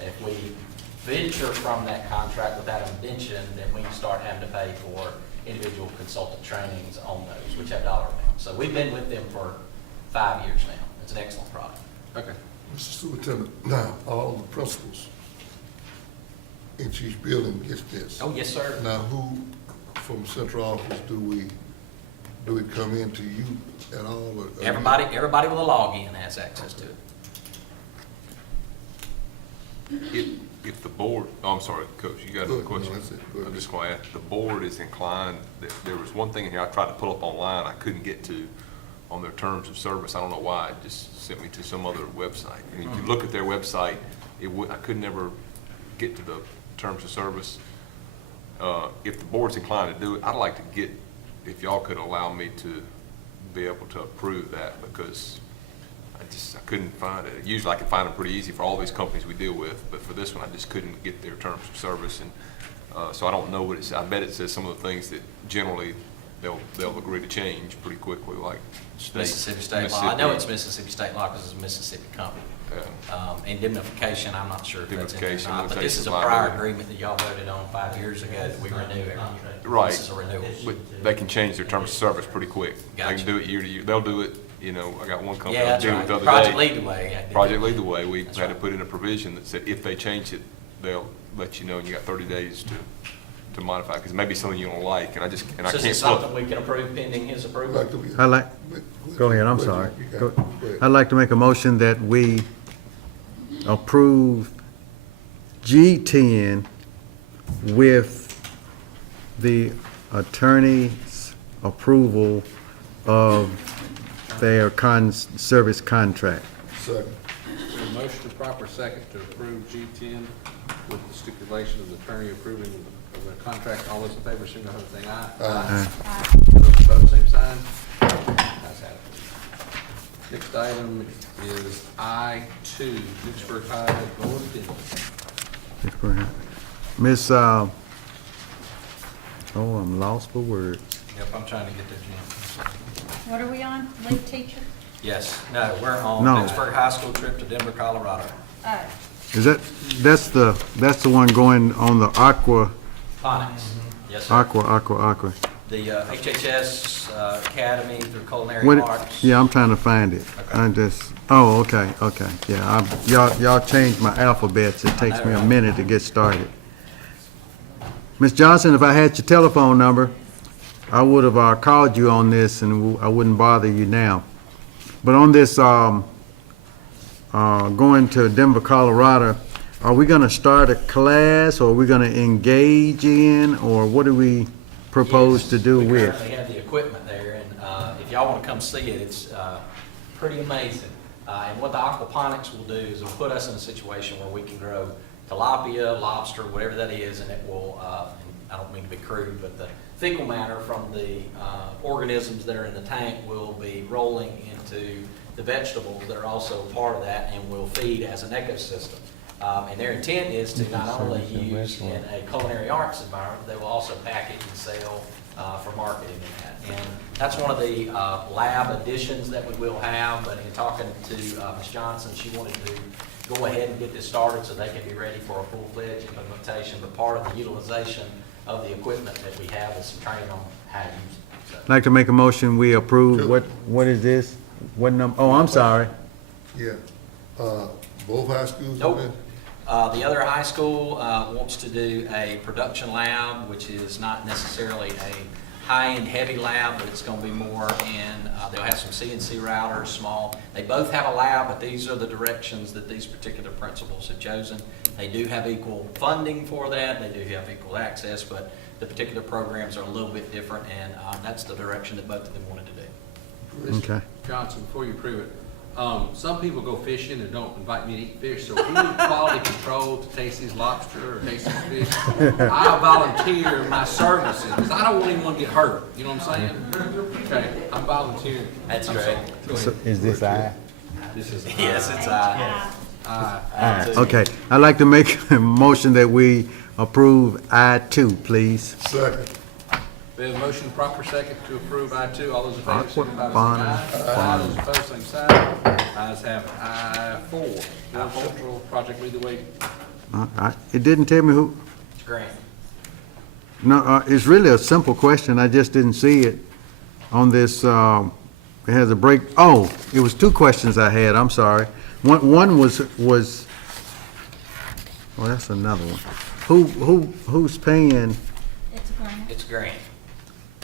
If we venture from that contract without an indention, then we start having to pay for individual consultant trainings on those, which have dollar amounts. So we've been with them for 5 years now. It's an excellent product. Okay. Mr. Superintendent, now, all the principals in each building gets this. Oh, yes, sir. Now, who from central office do we come in to you at all? or- Everybody with a login has access to it. If the board, oh, I'm sorry, Coach, you got another No, question? that's it. Go ahead. I'm just going to ask, the board is inclined, there was one thing in here I tried to pull up online, I couldn't get to on their terms of service. I don't know why, it just sent me to some other website. And if you look at their website, I could never get to the terms of service. If the board's inclined to do it, I'd like to get, if y'all could allow me to be able to approve that, because I couldn't find it. Usually I can find them pretty easy for all these companies we deal with, but for this one, I just couldn't get their terms of service. And so I don't know what it says. I bet it says some of the things that generally they'll agree to change pretty quickly, like Mississippi state law. I know it's Mississippi state law because it's a Mississippi company. Indemnification, I'm not sure if that's in there or Indemnification, not, but this is a limitations, prior liability. agreement that y'all voted on 5 years ago that we renew every year. Right. This is a renewal. But they can change their terms of service pretty quick. They Gotcha. can do it year to year. They'll do it, I got one company Yeah, I was that's dealing right. with the other Project day. Lead the Way. I did Project that. Lead the Way, we That's had to right. put in a provision that said if they change it, they'll let you know, and you got 30 days to modify, because maybe something you don't like, and I So is can't it pull something it. we can approve pending his approval? Like to be- Go ahead, I'm Go sorry. You Go- got it. Go ahead. I'd like to make a motion that we approve G10 with the attorney's approval of their service contract. Second. So a motion to proper second to approve G10 with the stipulation of the attorney approving of the contract. All those in favor, signify by saying aye. Aye. Those opposed, same sign. Ayes have it. Next item is I2, Vicksburg High Board of Dental. Miss, I'm lost for words. Yep, I'm trying to get there, Jim. What are we on? Lead teacher? Yes, no, we're on No. Vicksburg High School trip to Denver, Colorado. Oh, Is that's the one going on the aqua, Phonics, yes, sir. aqua. The HHS Academy through Culinary What, Arts. yeah, I'm trying to find it. Okay. Okay, yeah, y'all changed my alphabets. It takes me a minute to get started. Ms. Johnson, if I had your telephone number, I would have called you on this and I wouldn't bother you now. But on this, going to Denver, Colorado, are we gonna start a class, or are we gonna engage in, or what do we propose to do We with? currently have the equipment there, and if y'all want to come see it, it's pretty amazing. And what the aquaponics will do is it'll put us in a situation where we can grow tilapia, lobster, whatever that is, and it will, I don't mean to be crude, but the fecal matter from the organisms that are in the tank will be rolling into the vegetables that are also part of that and will feed as an ecosystem. And their intent is to not only use in a culinary arts environment, they will also package and sell for marketing in that. And that's one of the lab additions that we will have, but in talking to Ms. Johnson, she wanted to go ahead and get this started so they can be ready for a full-fledged implementation. But part of the utilization of the equipment that we have is some training on how to use it. So, I'd like to make a motion, we approve, what is this? What number, oh, I'm sorry. Yeah. Both high schools? Nope. have been? The other high school wants to do a production lab, which is not necessarily a high-end heavy lab, but it's going to be more in, they'll have some CNC routers, small. They both have a lab, but these are the directions that these particular principals have chosen. They do have equal funding for that. They do have equal access, but the particular programs are a little bit different, and that's the direction that both of them wanted to do. Okay. Johnson, before you approve it, some people go fishing and don't invite me to eat fish, so if you need quality control to taste these lobster or taste these fish, I volunteer my services, because I don't want anyone to get hurt, you know what I'm saying? Okay, I'm volunteering. That's I'm great. sorry. Go So ahead. is this I? This is. Yes, it's Okay, I'd like to make a motion that we approve I-2, please. Second. We have a motion, proper second, to approve I-2. All those in favor, signify by Aquaponics. saying aye. Aye. Those opposed, same sign. Ayes have it. I-4, North Central Project Lead the Way. It didn't tell me who, It's great. no, it's really a simple question, I just didn't see it on this, it has a break, oh, it was two questions I had, I'm sorry. One was, well, that's another one. Who's paying, it's a grant. It's a grant.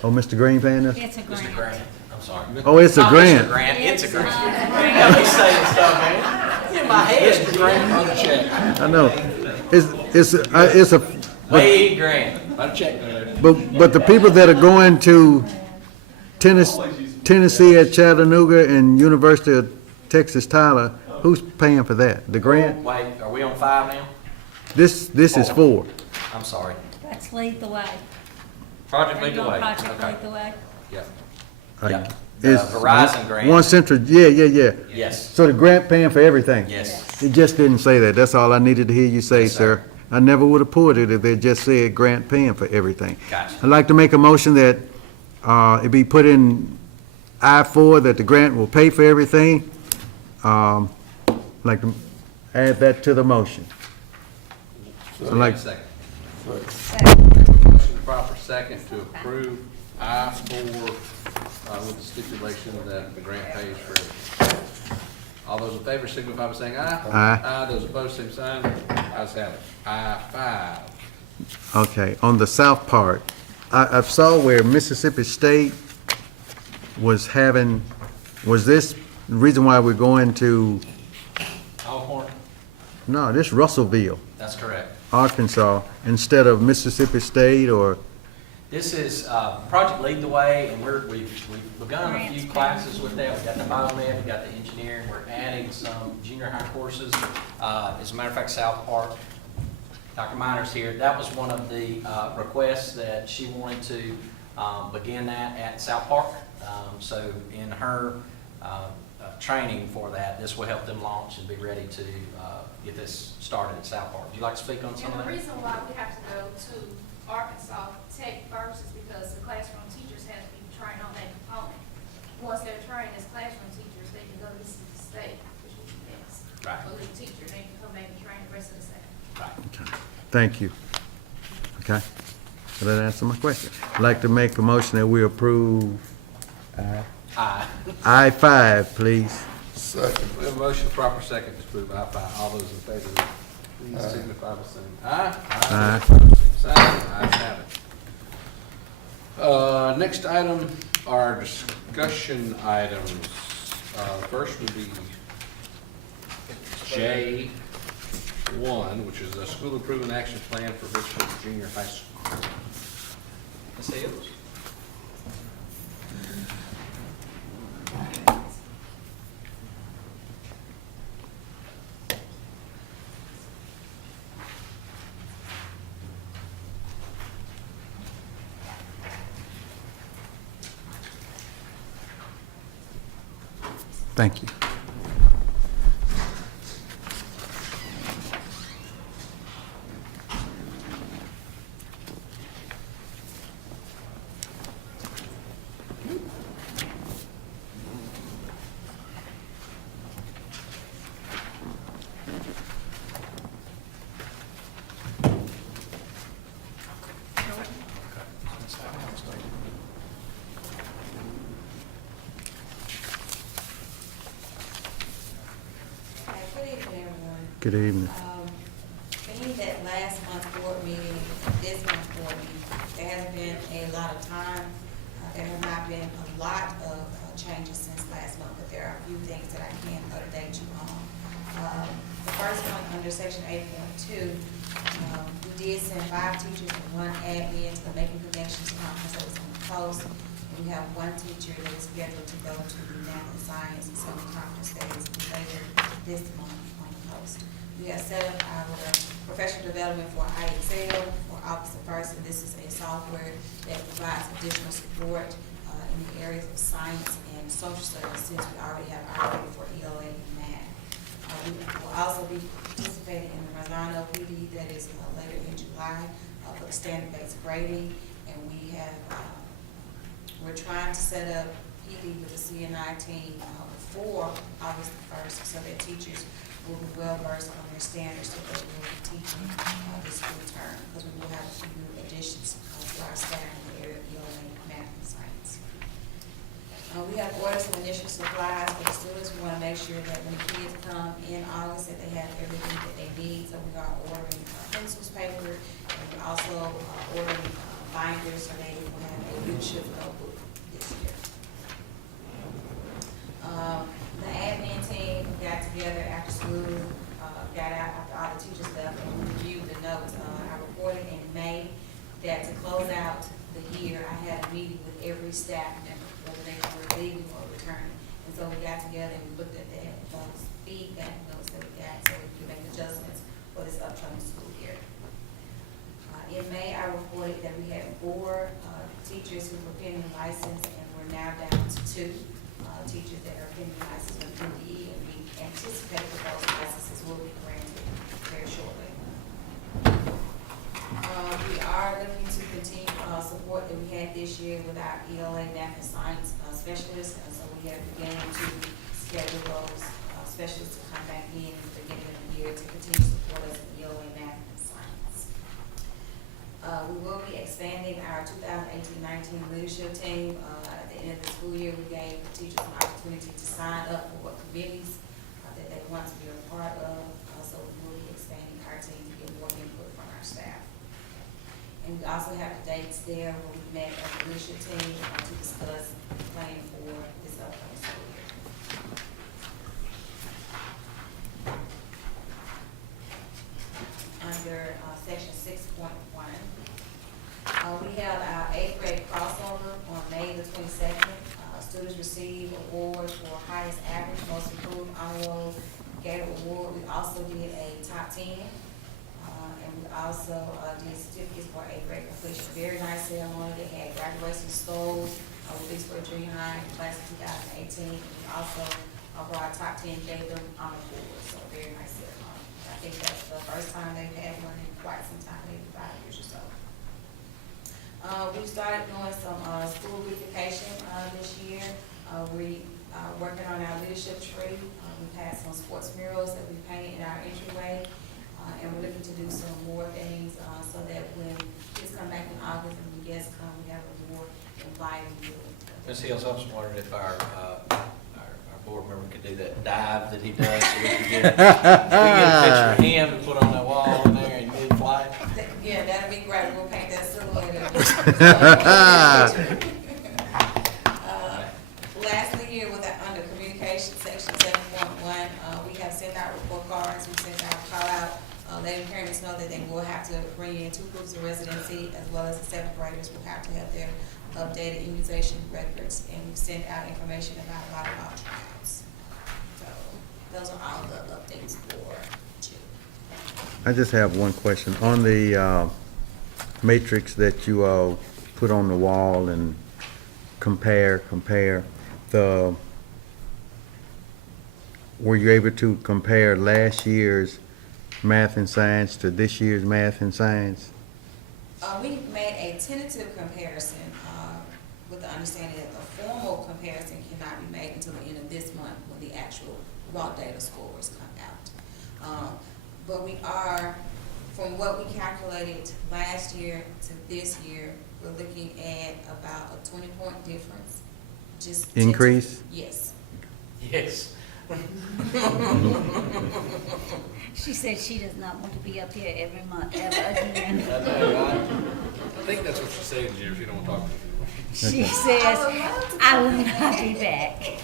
oh, Mr. Green paying this? It's a grant. Mr. Grant, I'm sorry. Oh, it's a Not Mr. grant. Grant, it's a grant. grant. You got me saying stuff, man. In my head. Mr. Grant, on the check. I know, it's a, Wade Grant. Write a check there. but the people that are going to Tennessee at Chattanooga and University of Texas Tyler, who's paying for that? The grant? Wait, are we on 5 now? This is 4. I'm sorry. Let's lead the way. Project Are Lead you the on Way. Project Okay. Lead the Way? Yeah. Yeah. The It's Verizon grant. One Central, yeah. Yes, So the grant paying for everything? yes. It just didn't say that. That's all I needed to hear you say, Yes, sir. sir. I never would have pulled it if they just said grant paying for everything. Gotcha. I'd like to make a motion that it be put in I-4 that the grant will pay for everything. I'd like to add that to the motion. So So like- second. Second. Motion, proper second to approve I-4 with the stipulation that the grant pays for it. All those in favor signify by saying aye. Aye. Aye. Those opposed, same sign. Ayes have it. I-5. Okay, on the south part, I saw where Mississippi State was this the reason why we're going to, Alcorn? no, this Russellville, That's correct. Arkansas, instead of Mississippi State or, This is Project Lead the Way, and we've begun a few classes with that. We've got the biomed, we've got the engineering, we're adding some junior high courses. As a matter of fact, South Park, Dr. Minor's here, that was one of the requests that she wanted to begin that at South Park. So in her training for that. This will help them launch and be ready to get this started at South Park. Would you like to speak on some And of the that? reason why we have to go to Arkansas Tech first is because the classroom teachers have to be trained on that component. Once they're trained as classroom teachers, they can go to Mississippi State, which would be next. Right. For the teacher, they can come back and train the rest of the staff. Right. Okay. Thank you. Okay. So that answers my question. I'd like to make a motion that we approve Aye. I-5, please. Second. We have a motion, proper second, to approve I-5. All those in favor, please signify by saying aye. Aye. Sign, ayes have it. Next item are discussion items. First would be J1, which is a school improvement action plan for Vicksburg Junior High School. Ms. Hills? Thank you. Good evening, everyone. Good evening. Being that last month's board meeting, this month's board meeting, there has been a lot of time. There have not been a lot of changes since last month, but there are a few things that I can update you on. The first one, under section 8.2, we did send 5 teachers and 1 admin to the Making Connections conference that was on the coast. And we have 1 teacher that is scheduled to go to the Math and Science and Summer Conference that is later this month on the coast. We have set up our professional development for IXL for August the 1st, and this is a software that provides additional support in the areas of science and social studies, since we already have our for ELA and math. We will also be participating in the Marzano PD that is later in July for the standard-based grading, and we have we're trying to set up PD with the CNI team before August the 1st, so that teachers will be well versed on their standards that they will be teaching this school term, because we will have a few additions to our staff in the area of ELA, math, and science. We have ordered some initial supplies for the students. We want to make sure that when the kids come in August, that they have everything that they need. So we are ordering pencils, paper, and we're also ordering binders, so they will have a good shift notebook this year. The admin team got together after school, got out after all the teachers left, and reviewed the notes. I reported in May that to close out the year, I had a meeting with every staff member, whether they were leaving or returning. And so we got together and we looked at those feedback notes that we got, so we could make adjustments for this upcoming school year. In May, I reported that we had 4 teachers who were pending license, and we're now down to 2 teachers that are pending license with MDE, and we anticipate that those licenses will be granted very shortly. We are looking to continue support that we had this year with our ELA math and science specialists, and so we have begun to schedule those specialists to come back in at the beginning of the year to continue to support us in ELA math and science. We will be expanding our 2018-19 leadership team. At the end of the school year, we gave teachers an opportunity to sign up for what committees that they want to be a part of. So we will be expanding our team to get more input from our staff. And we also have the dates there where we met as a leadership team to discuss planning for this upcoming school year. Under section 6.1, we have our 8th grade crossover on May the 22nd. Students receive awards for highest average, most improved, honor roll, Gator award. We also did a top 10. And we also did certificates for 8th grade completion. Very nice ceremony. They had graduation stoles with Vicksburg Junior High class of 2018. And we also of our top 10 gave them honor awards, so very nice ceremony. I think that's the first time they've had one in quite some time, maybe 5 years or so. We started doing some school beautification this year. We working on our leadership tree. We've had some sports murals that we painted in our entryway, and we're looking to do some more things so that when kids come back in August and the guests come, we have a more inviting view. Ms. Hills, I was wondering if our board member could do that dive that he does, so we can get a picture of him to put on that wall in there in mid-flight. Yeah, that'd be great. We'll paint that silhouette. Lastly, here with our under communication section 7.1, we have sent out report cards. We sent out call out, letting parents know that they will have to bring in 2 proofs of residency, as well as the 7th graders will have to have their updated immunization records, and we've sent out information about a lot of our trials. So those are all the updates for June. I just have one question. On the matrix that you all put on the wall and compare, were you able to compare last year's math and science to this year's math and science? We made a tentative comparison with the understanding that the formal comparison cannot be made until the end of this month when the actual raw data scores come out. But we are, from what we calculated last year to this year, we're looking at about a 20-point difference. Just Increase? Yes. Yes. She said she does not want to be up here every month ever again. I think that's what she's saying, Jim, if you don't want to talk to me. She says, I will not be back.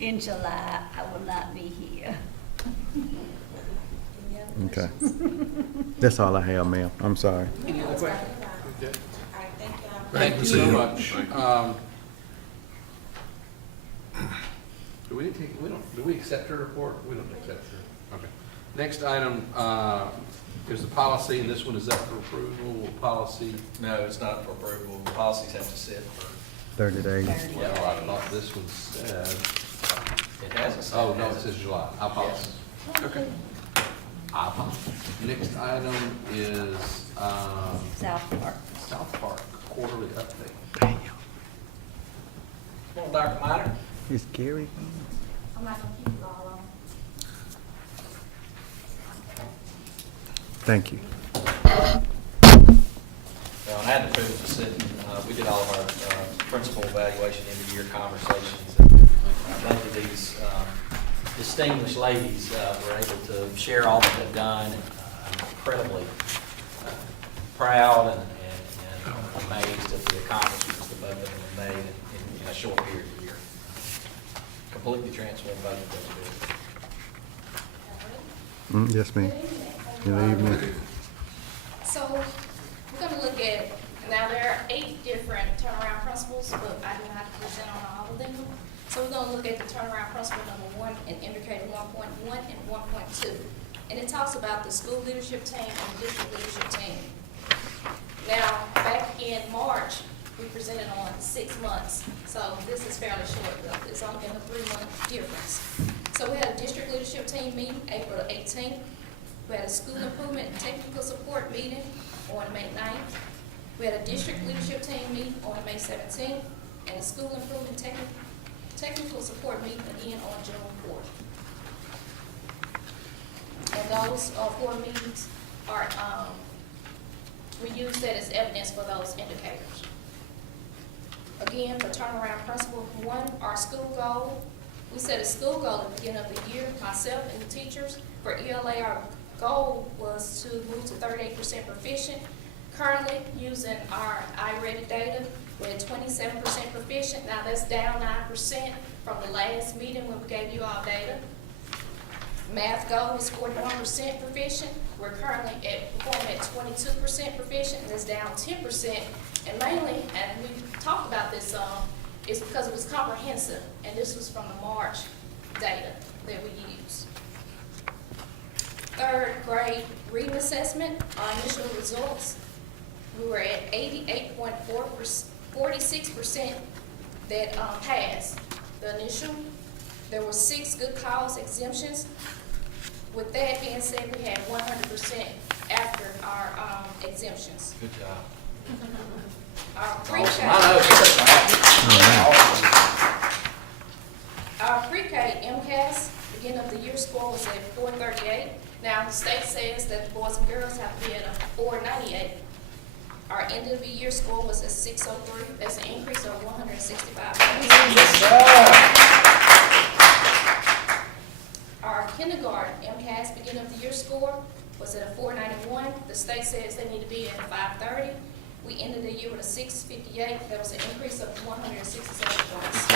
In July, I will not be here. Okay. That's all I have, ma'am. I'm sorry. Any other questions? Okay. All right, thank y'all. Thank you so much. Do we accept her report? We don't accept her. Okay. Next item is the policy, and this one is up for approval. Policy. No, it's not for approval. The policies have to sit for, 30 days. Well, I thought this one said. it hasn't said. Oh, no, it says July. I apologize. Okay. I apologize. Next item is South Park. South Park quarterly update. Come on, Dr. Minor. Is Gary? I'm not gonna keep you all on. Thank you. Well, I had the privilege of sitting, we did all of our principal evaluation end-of-year conversations. And both of these distinguished ladies were able to share all that they've done. And I'm incredibly proud and amazed at the accomplishments that both of them have made in a short period of year. Completely transformed both of those. Yes, ma'am. Good evening. So, we're gonna look at, now there are 8 different turnaround principles, but I do not present on all of them. So we're gonna look at the turnaround principle number 1 and indicator 1.1 and 1.2. And it talks about the school leadership team and the district leadership team. Now, back in March, we presented on 6 months, so this is fairly short, though. It's only been a 3-month difference. So we had a district leadership team meeting April 18th. We had a school improvement and technical support meeting on May 9th. We had a district leadership team meeting on May 17th, and a school improvement technical support meeting again on June 4th. And those 4 meetings are, we use that as evidence for those indicators. Again, for turnaround principle 1, our school goal. We set a school goal at the beginning of the year, myself and the teachers. For ELA, our goal was to move to 38% proficient. Currently, using our iReady data, we're at 27% proficient. Now, that's down 9% from the last meeting when we gave you all data. Math goal was 41% proficient. We're currently performing at 22% proficient, and that's down 10%. And mainly, and we talked about this is because it was comprehensive, and this was from the March data that we used. 3rd grade reading assessment, our initial results, we were at 88.46% that passed the initial There were 6 good cause exemptions. With that being said, we had 100% after our exemptions. Good job. Our Awesome. pre-K, I know. our pre-K MCAS, beginning of the year score was at 438. Now, the state says that the boys and girls have to be at a 498. Our end of the year score was at 603. That's an increase of 165 points. Our kindergarten MCAS beginning of the year score was at a 491. The state says they need to be at a 530. We ended the year with a 658. That was an increase of 167 points.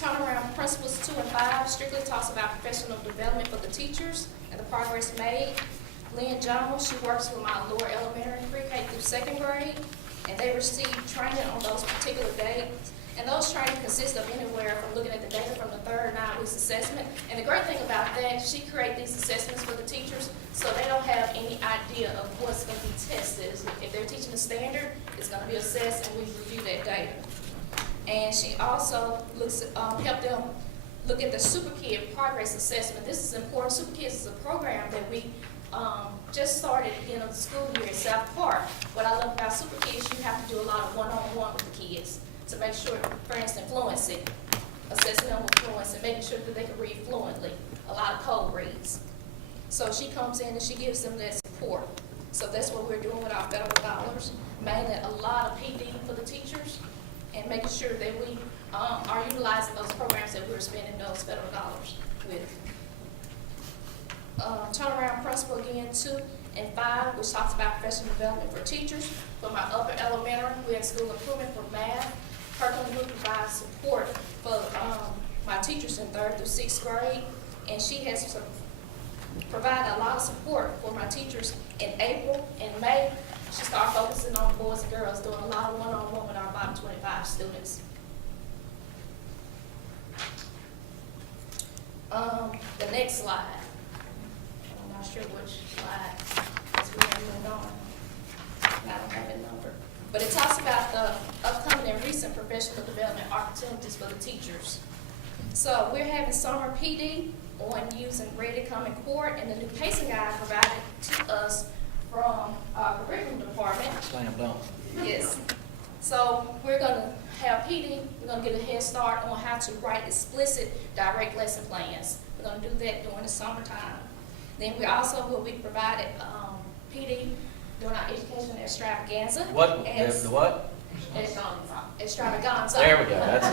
Turnaround principles 2 and 5 strictly talks about professional development for the teachers and the progress made. Lynn Jones, she works with my lower elementary pre-K through 2nd grade, and they receive training on those particular dates. And those trainings consist of anywhere from looking at the data from the 3rd 9 weeks assessment. And the great thing about that, she creates these assessments for the teachers so they don't have any idea of what's going to be tested. If they're teaching a standard, it's going to be assessed, and we review that data. And she also looks help them look at the Super Kid Progress Assessment. This is important. Super Kids is a program that we just started at the beginning of the school year at South Park. What I love about Super Kids, you have to do a lot of one-on-one with the kids to make sure, for instance, fluency, assessing them with fluency, making sure that they can read fluently, a lot of code reads. So she comes in and she gives them that support. So that's what we're doing with our federal dollars, mainly a lot of PD for the teachers, and making sure that we are utilizing those programs that we're spending those federal dollars with. Turnaround principle again, 2 and 5, which talks about professional development for teachers. For my upper elementary, we have school improvement for math. Kirkland will provide support for my teachers in 3rd through 6th grade, and she has provided a lot of support for my teachers in April and May. She started focusing on the boys and girls, doing a lot of one-on-one with our bottom 25 students. The next slide. I'm not sure which slide, because we haven't moved on. I don't have it numbered. But it talks about the upcoming and recent professional development opportunities for the teachers. So we're having summer PD on using Ready Common Core, and the new pacing guide provided to us from our curriculum department. Slam dunk. Yes. So we're going to have PD. We're going to get a head start on how to write explicit direct lesson plans. We're going to do that during the summertime. Then we also will be provided PD during our education extravaganza. What? As- The what? Extravaganza. There we go. That's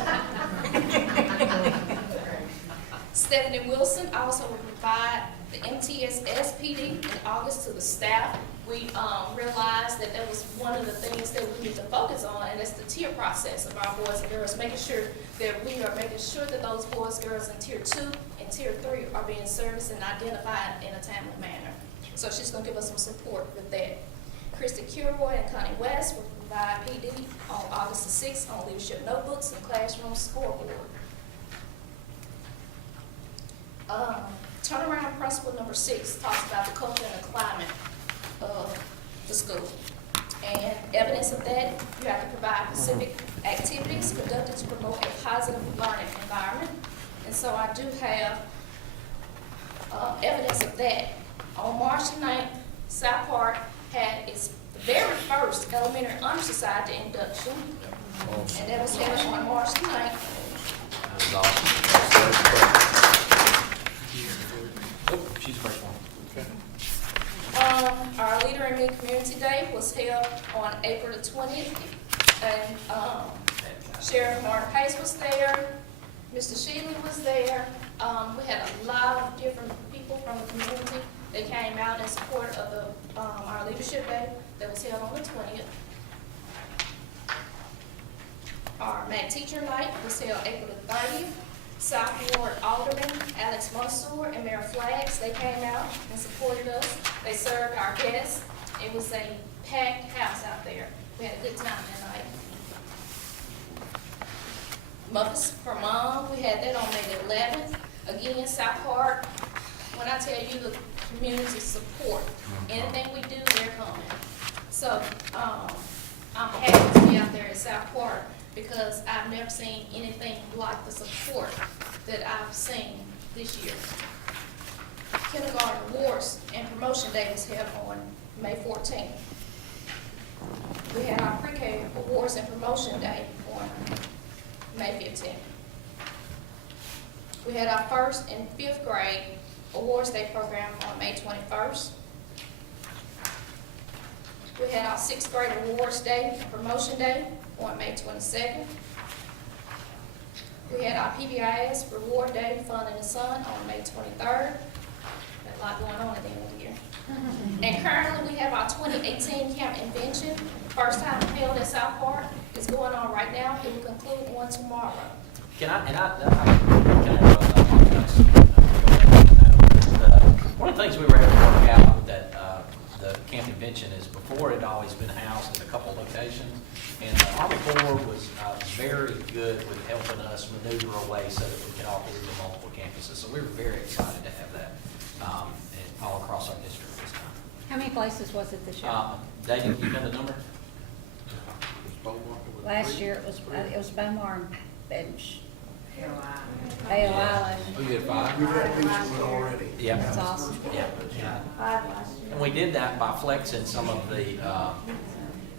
Stephanie Wilson also will provide the MTSS PD in August to the staff. We realized that that was one of the things that we need to focus on, and that's the tier process of our boys and girls, making sure that we are making sure that those boys and girls in tier 2 and tier 3 are being serviced and identified in a timely manner. So she's going to give us some support with that. Krista Kilroy and Connie West will provide PD on August the 6th on leadership notebooks and classroom scoreboard. Turnaround principle number 6 talks about the culture and the climate of the school. And evidence of that, you have to provide specific activities conducted to promote a positive learning environment. And so I do have evidence of that. On March 9th, South Park had its very first Elementary Honor Society induction. And that was held on March 9th. That was awesome. Oh, she's the first one. Okay. Our Leader in Me Community Day was held on April the 20th. And Sheriff Martin Pace was there. Mr. Shealy was there. We had a lot of different people from the community that came out in support of the, our Leadership Day that was held on the 20th. Our Mac Teacher Night was held April the 30th. South Ward Alderman Alex Mansour and Mayor Flags, they came out and supported us. They served our guests. It was a packed house out there. We had a good time that night. Muppets for Mom, we had that on May the 11th. Again, South Park, when I tell you the community support, anything we do, they're coming. So I'm happy to be out there at South Park because I've never seen anything like the support that I've seen this year. Kindergarten Awards and Promotion Day was held on May 14th. We had our pre-K Awards and Promotion Day on May 15th. We had our 1st and 5th grade Awards Day program on May 21st. We had our 6th grade Awards Day and Promotion Day on May 22nd. We had our PBIS Reward Day, Fun in the Sun, on May 23rd. Got a lot going on at the end of the year. And currently, we have our 2018 Camp Invention, first time held at South Park. It's going on right now. It will conclude on tomorrow. Can I apologize. One of the things we were able to work out with that, the camp convention is before it had always been housed at a couple locations. And the Army Corps was very good with helping us maneuver a way so that we could operate at multiple campuses. So we were very excited to have that all across our district this time. How many places was it this year? David, you got the number? Last year, it was Beaumont and Vail Island. Oh, you had 5? We've had these one already. Yeah. That's awesome. Yeah. 5 last year. And we did that by flexing some of the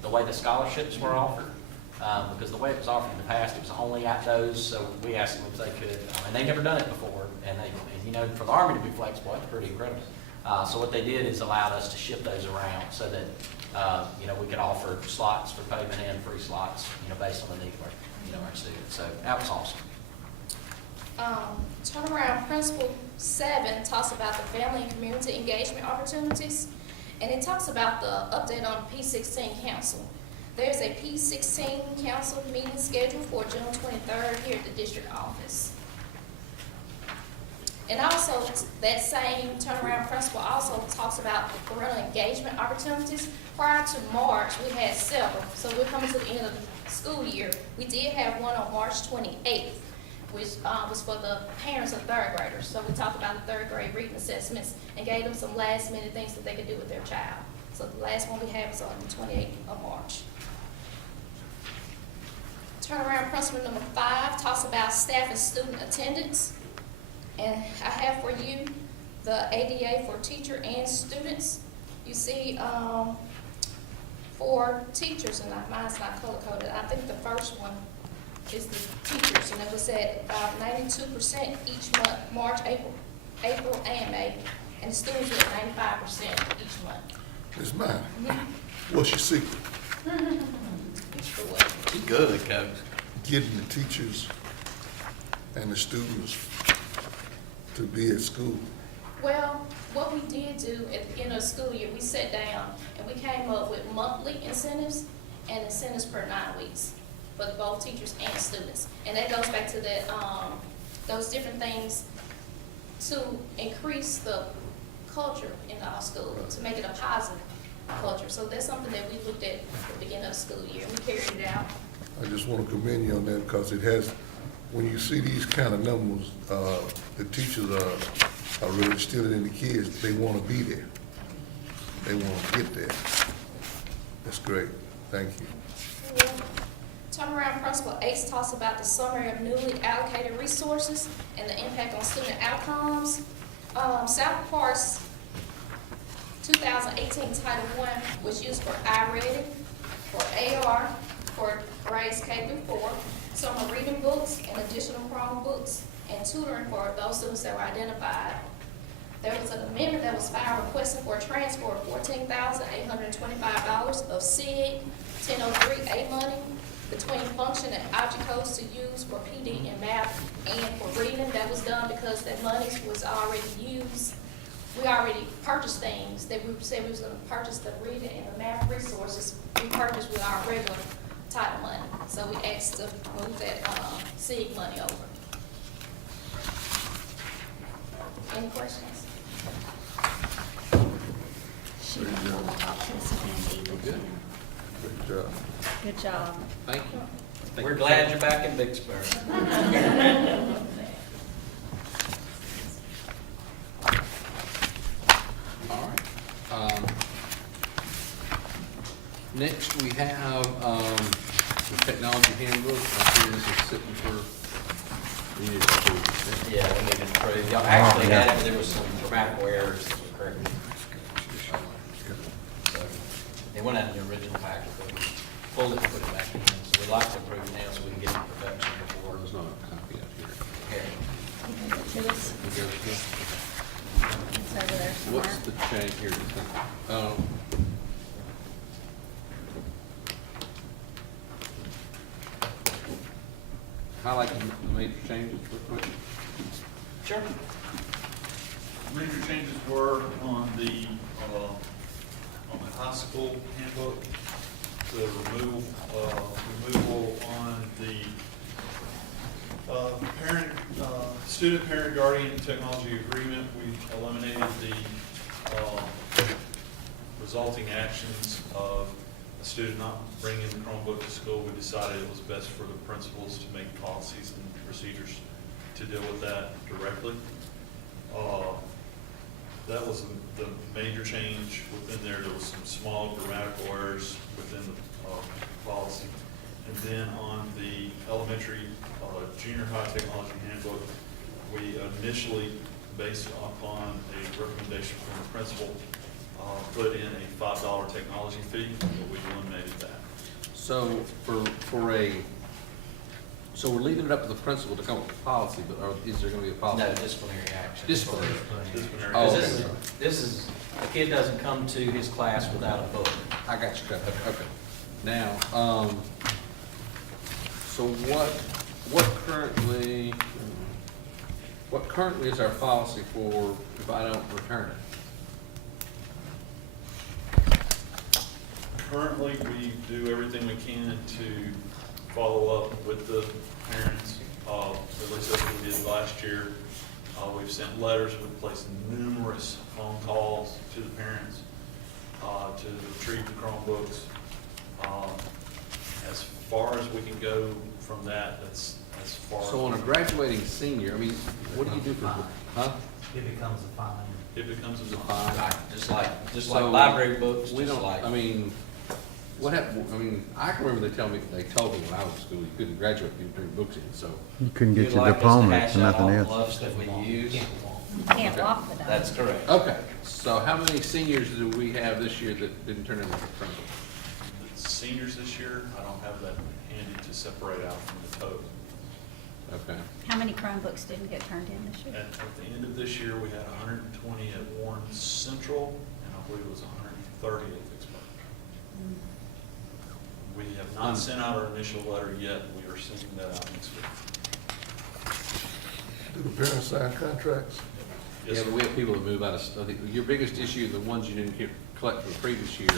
way the scholarships were offered. Because the way it was offered in the past, it was only at those, so we asked them if they could, and they'd never done it before, and you know, for the Army to be flexible, that's pretty incredible. So what they did is allowed us to shift those around so that, you know, we could offer slots for payment and free slots, you know, based on the need of our, you know, our students. So that was awesome. Turnaround Principle 7 talks about the family and community engagement opportunities, and it talks about the update on P16 Council. There's a P16 Council meeting scheduled for June 23rd here at the district office. And also, that same turnaround principle also talks about the parental engagement opportunities. Prior to March, we had several. So we're coming to the end of the school year. We did have one on March 28th, which was for the parents of 3rd graders. So we talked about the 3rd grade reading assessments and gave them some last minute things that they could do with their child. So the last one we had was on the 28th of March. Turnaround principle number 5 talks about staff and student attendance. And I have for you the ADA for teacher and students. You see, for teachers, and mine's not color coded, I think the first one is the teachers, and it was at about 92% each month, March, April, and May, and the students were at 95% each month. It's mine. What's your secret? For what? He's good, Coach. Getting the teachers and the students to be at school. Well, what we did do at the beginning of the school year, we sat down and we came up with monthly incentives and incentives per 9 weeks for both teachers and students. And that goes back to that, those different things to increase the culture in our school, to make it a positive culture. So that's something that we looked at the beginning of the school year, and we carried it out. I just want to commend you on that because it has, when you see these kind of numbers, the teachers are really instilling in the kids, they want to be there. They want to get there. That's great. Thank you. Yeah. Turnaround principle 8 talks about the summary of newly allocated resources and the impact on student outcomes. South Park's 2018 Title I was used for iReady, for AR, for grades K through 4, summer reading books and additional Chromebooks, and tutoring for those students that were identified. There was an amendment that was filed requesting for a transfer of $14,825 of SIG 1003A money between function and object codes to use for PD and math and for reading. That was done because that money was already used. We already purchased things that we said we was going to purchase the reading and the math resources we purchased with our regular title money. So we asked to move that SIG money over. Any questions? She didn't know about this one either. Good job. Good job. Thank you. We're glad you're back in Vicksburg. All right. Next, we have the technology handbook. I see this is sitting for, you need to approve it. Yeah, we need to approve. Y'all actually had it, but there was some grammatical errors that were corrected. So, they went out in the original packet, but we pulled it and put it back in. So we'd like to approve it now so we can get it in production before. There's not a copy up here. Okay. To us, We go here. it's over there somewhere. What's the change here? Highlight the major changes real quick. Sure. Major changes were on the high school handbook, the removal on the student parent guardian technology agreement. We eliminated the resulting actions of a student not bringing the Chromebook to school. We decided it was best for the principals to make policies and procedures to deal with that directly. That was the major change within there. There was some small grammatical errors within the policy. And then on the elementary, junior high technology handbook, we initially, based upon a recommendation from the principal, put in a $5 technology fee, but we eliminated that. So so we're leaving it up to the principal to come up with a policy, but is there gonna be a policy? No, disciplinary action. Disciplinary. Disciplinary. Oh, Because okay. this is, a kid doesn't come to his class without a book. I got you covered, okay. Now, so what currently is our policy for if I don't return it? Currently, we do everything we can to follow up with the parents, at least that's what we did last year. We've sent letters, we've placed numerous phone calls to the parents, to retrieve the Chromebooks. As far as we can go from that, that's as far. So on a graduating senior, I mean, what do you do for, huh? It becomes a fine. It becomes a Fine. Right, just like So, library books, We just don't, like. I mean, what happened, I mean, I can remember they told me when I was in school, you couldn't graduate if you didn't bring books in, so. You couldn't get You'd your like us to diploma, hash and out nothing all the else. bluffs that we use? You can't Okay. walk with them. That's correct. Okay, so how many seniors do we have this year that didn't turn in their Chromebook? The seniors this year, I don't have that handy to separate out from the total. Okay. How many Chromebooks didn't get turned in this year? At the end of this year, we had 120 at Warren Central, and I believe it was 130 at Vicksburg. We have not sent out our initial letter yet. We are sending that out next week. Do the parents sign contracts? Yes, Yeah, sir. but we have people that move out of, your biggest issue, the ones you didn't collect from the previous year,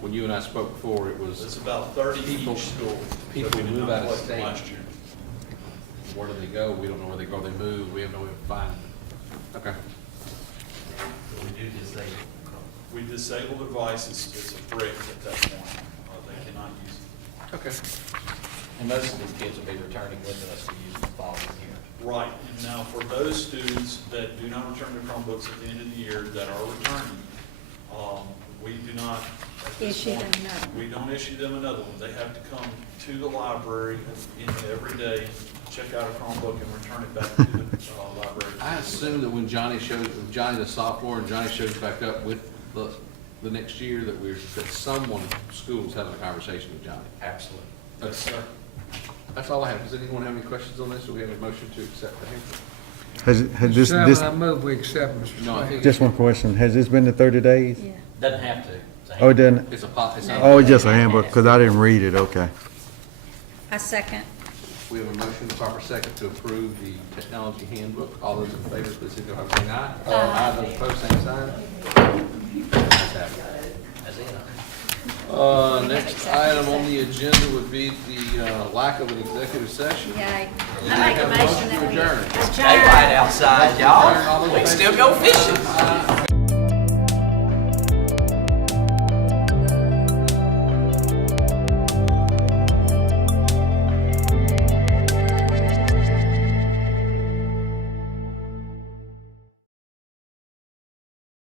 when you and I spoke before, it was, It's about 30 People- each school. people that we did move not out of collect state. Last year. where do they go? We don't know where they go, they move, we have no way of finding them. Okay. We disable the device. It's a brick at that point. They cannot use it. Okay. And most of these kids will be returning with us to use the following year. Right. Now, for those students that do not return their Chromebooks at the end of the year that are returning, we do not, at this Issue them point, another one. we don't issue them another one. They have to come to the library every day, check out a Chromebook and return it back to the library. I assume that when Johnny the sophomore, and Johnny shows back up with the next year, that someone, school's having a conversation with Johnny. Absolutely. Yes, sir. That's all I have. Does anyone have any questions on this? Do we have a motion to accept the handbook? Has this, Chairman, I move we accept Mr. No, I Swain. think just one question, has this been the 30 days? Yeah. Doesn't have to. It's a Oh, it doesn't, it's it's No. oh, it's just a handbook, because I didn't read it, okay. I second. We have a motion, proper second, to approve the technology handbook. All those in favor, please signify by saying aye. Aye. Those opposed, same sign. Ayes have it. That's it. Next item on the agenda would be the lack of an executive session. Yeah, I make a motion that we Adjourn. adjourn. Daylight outside, y'all. We can still go fishing.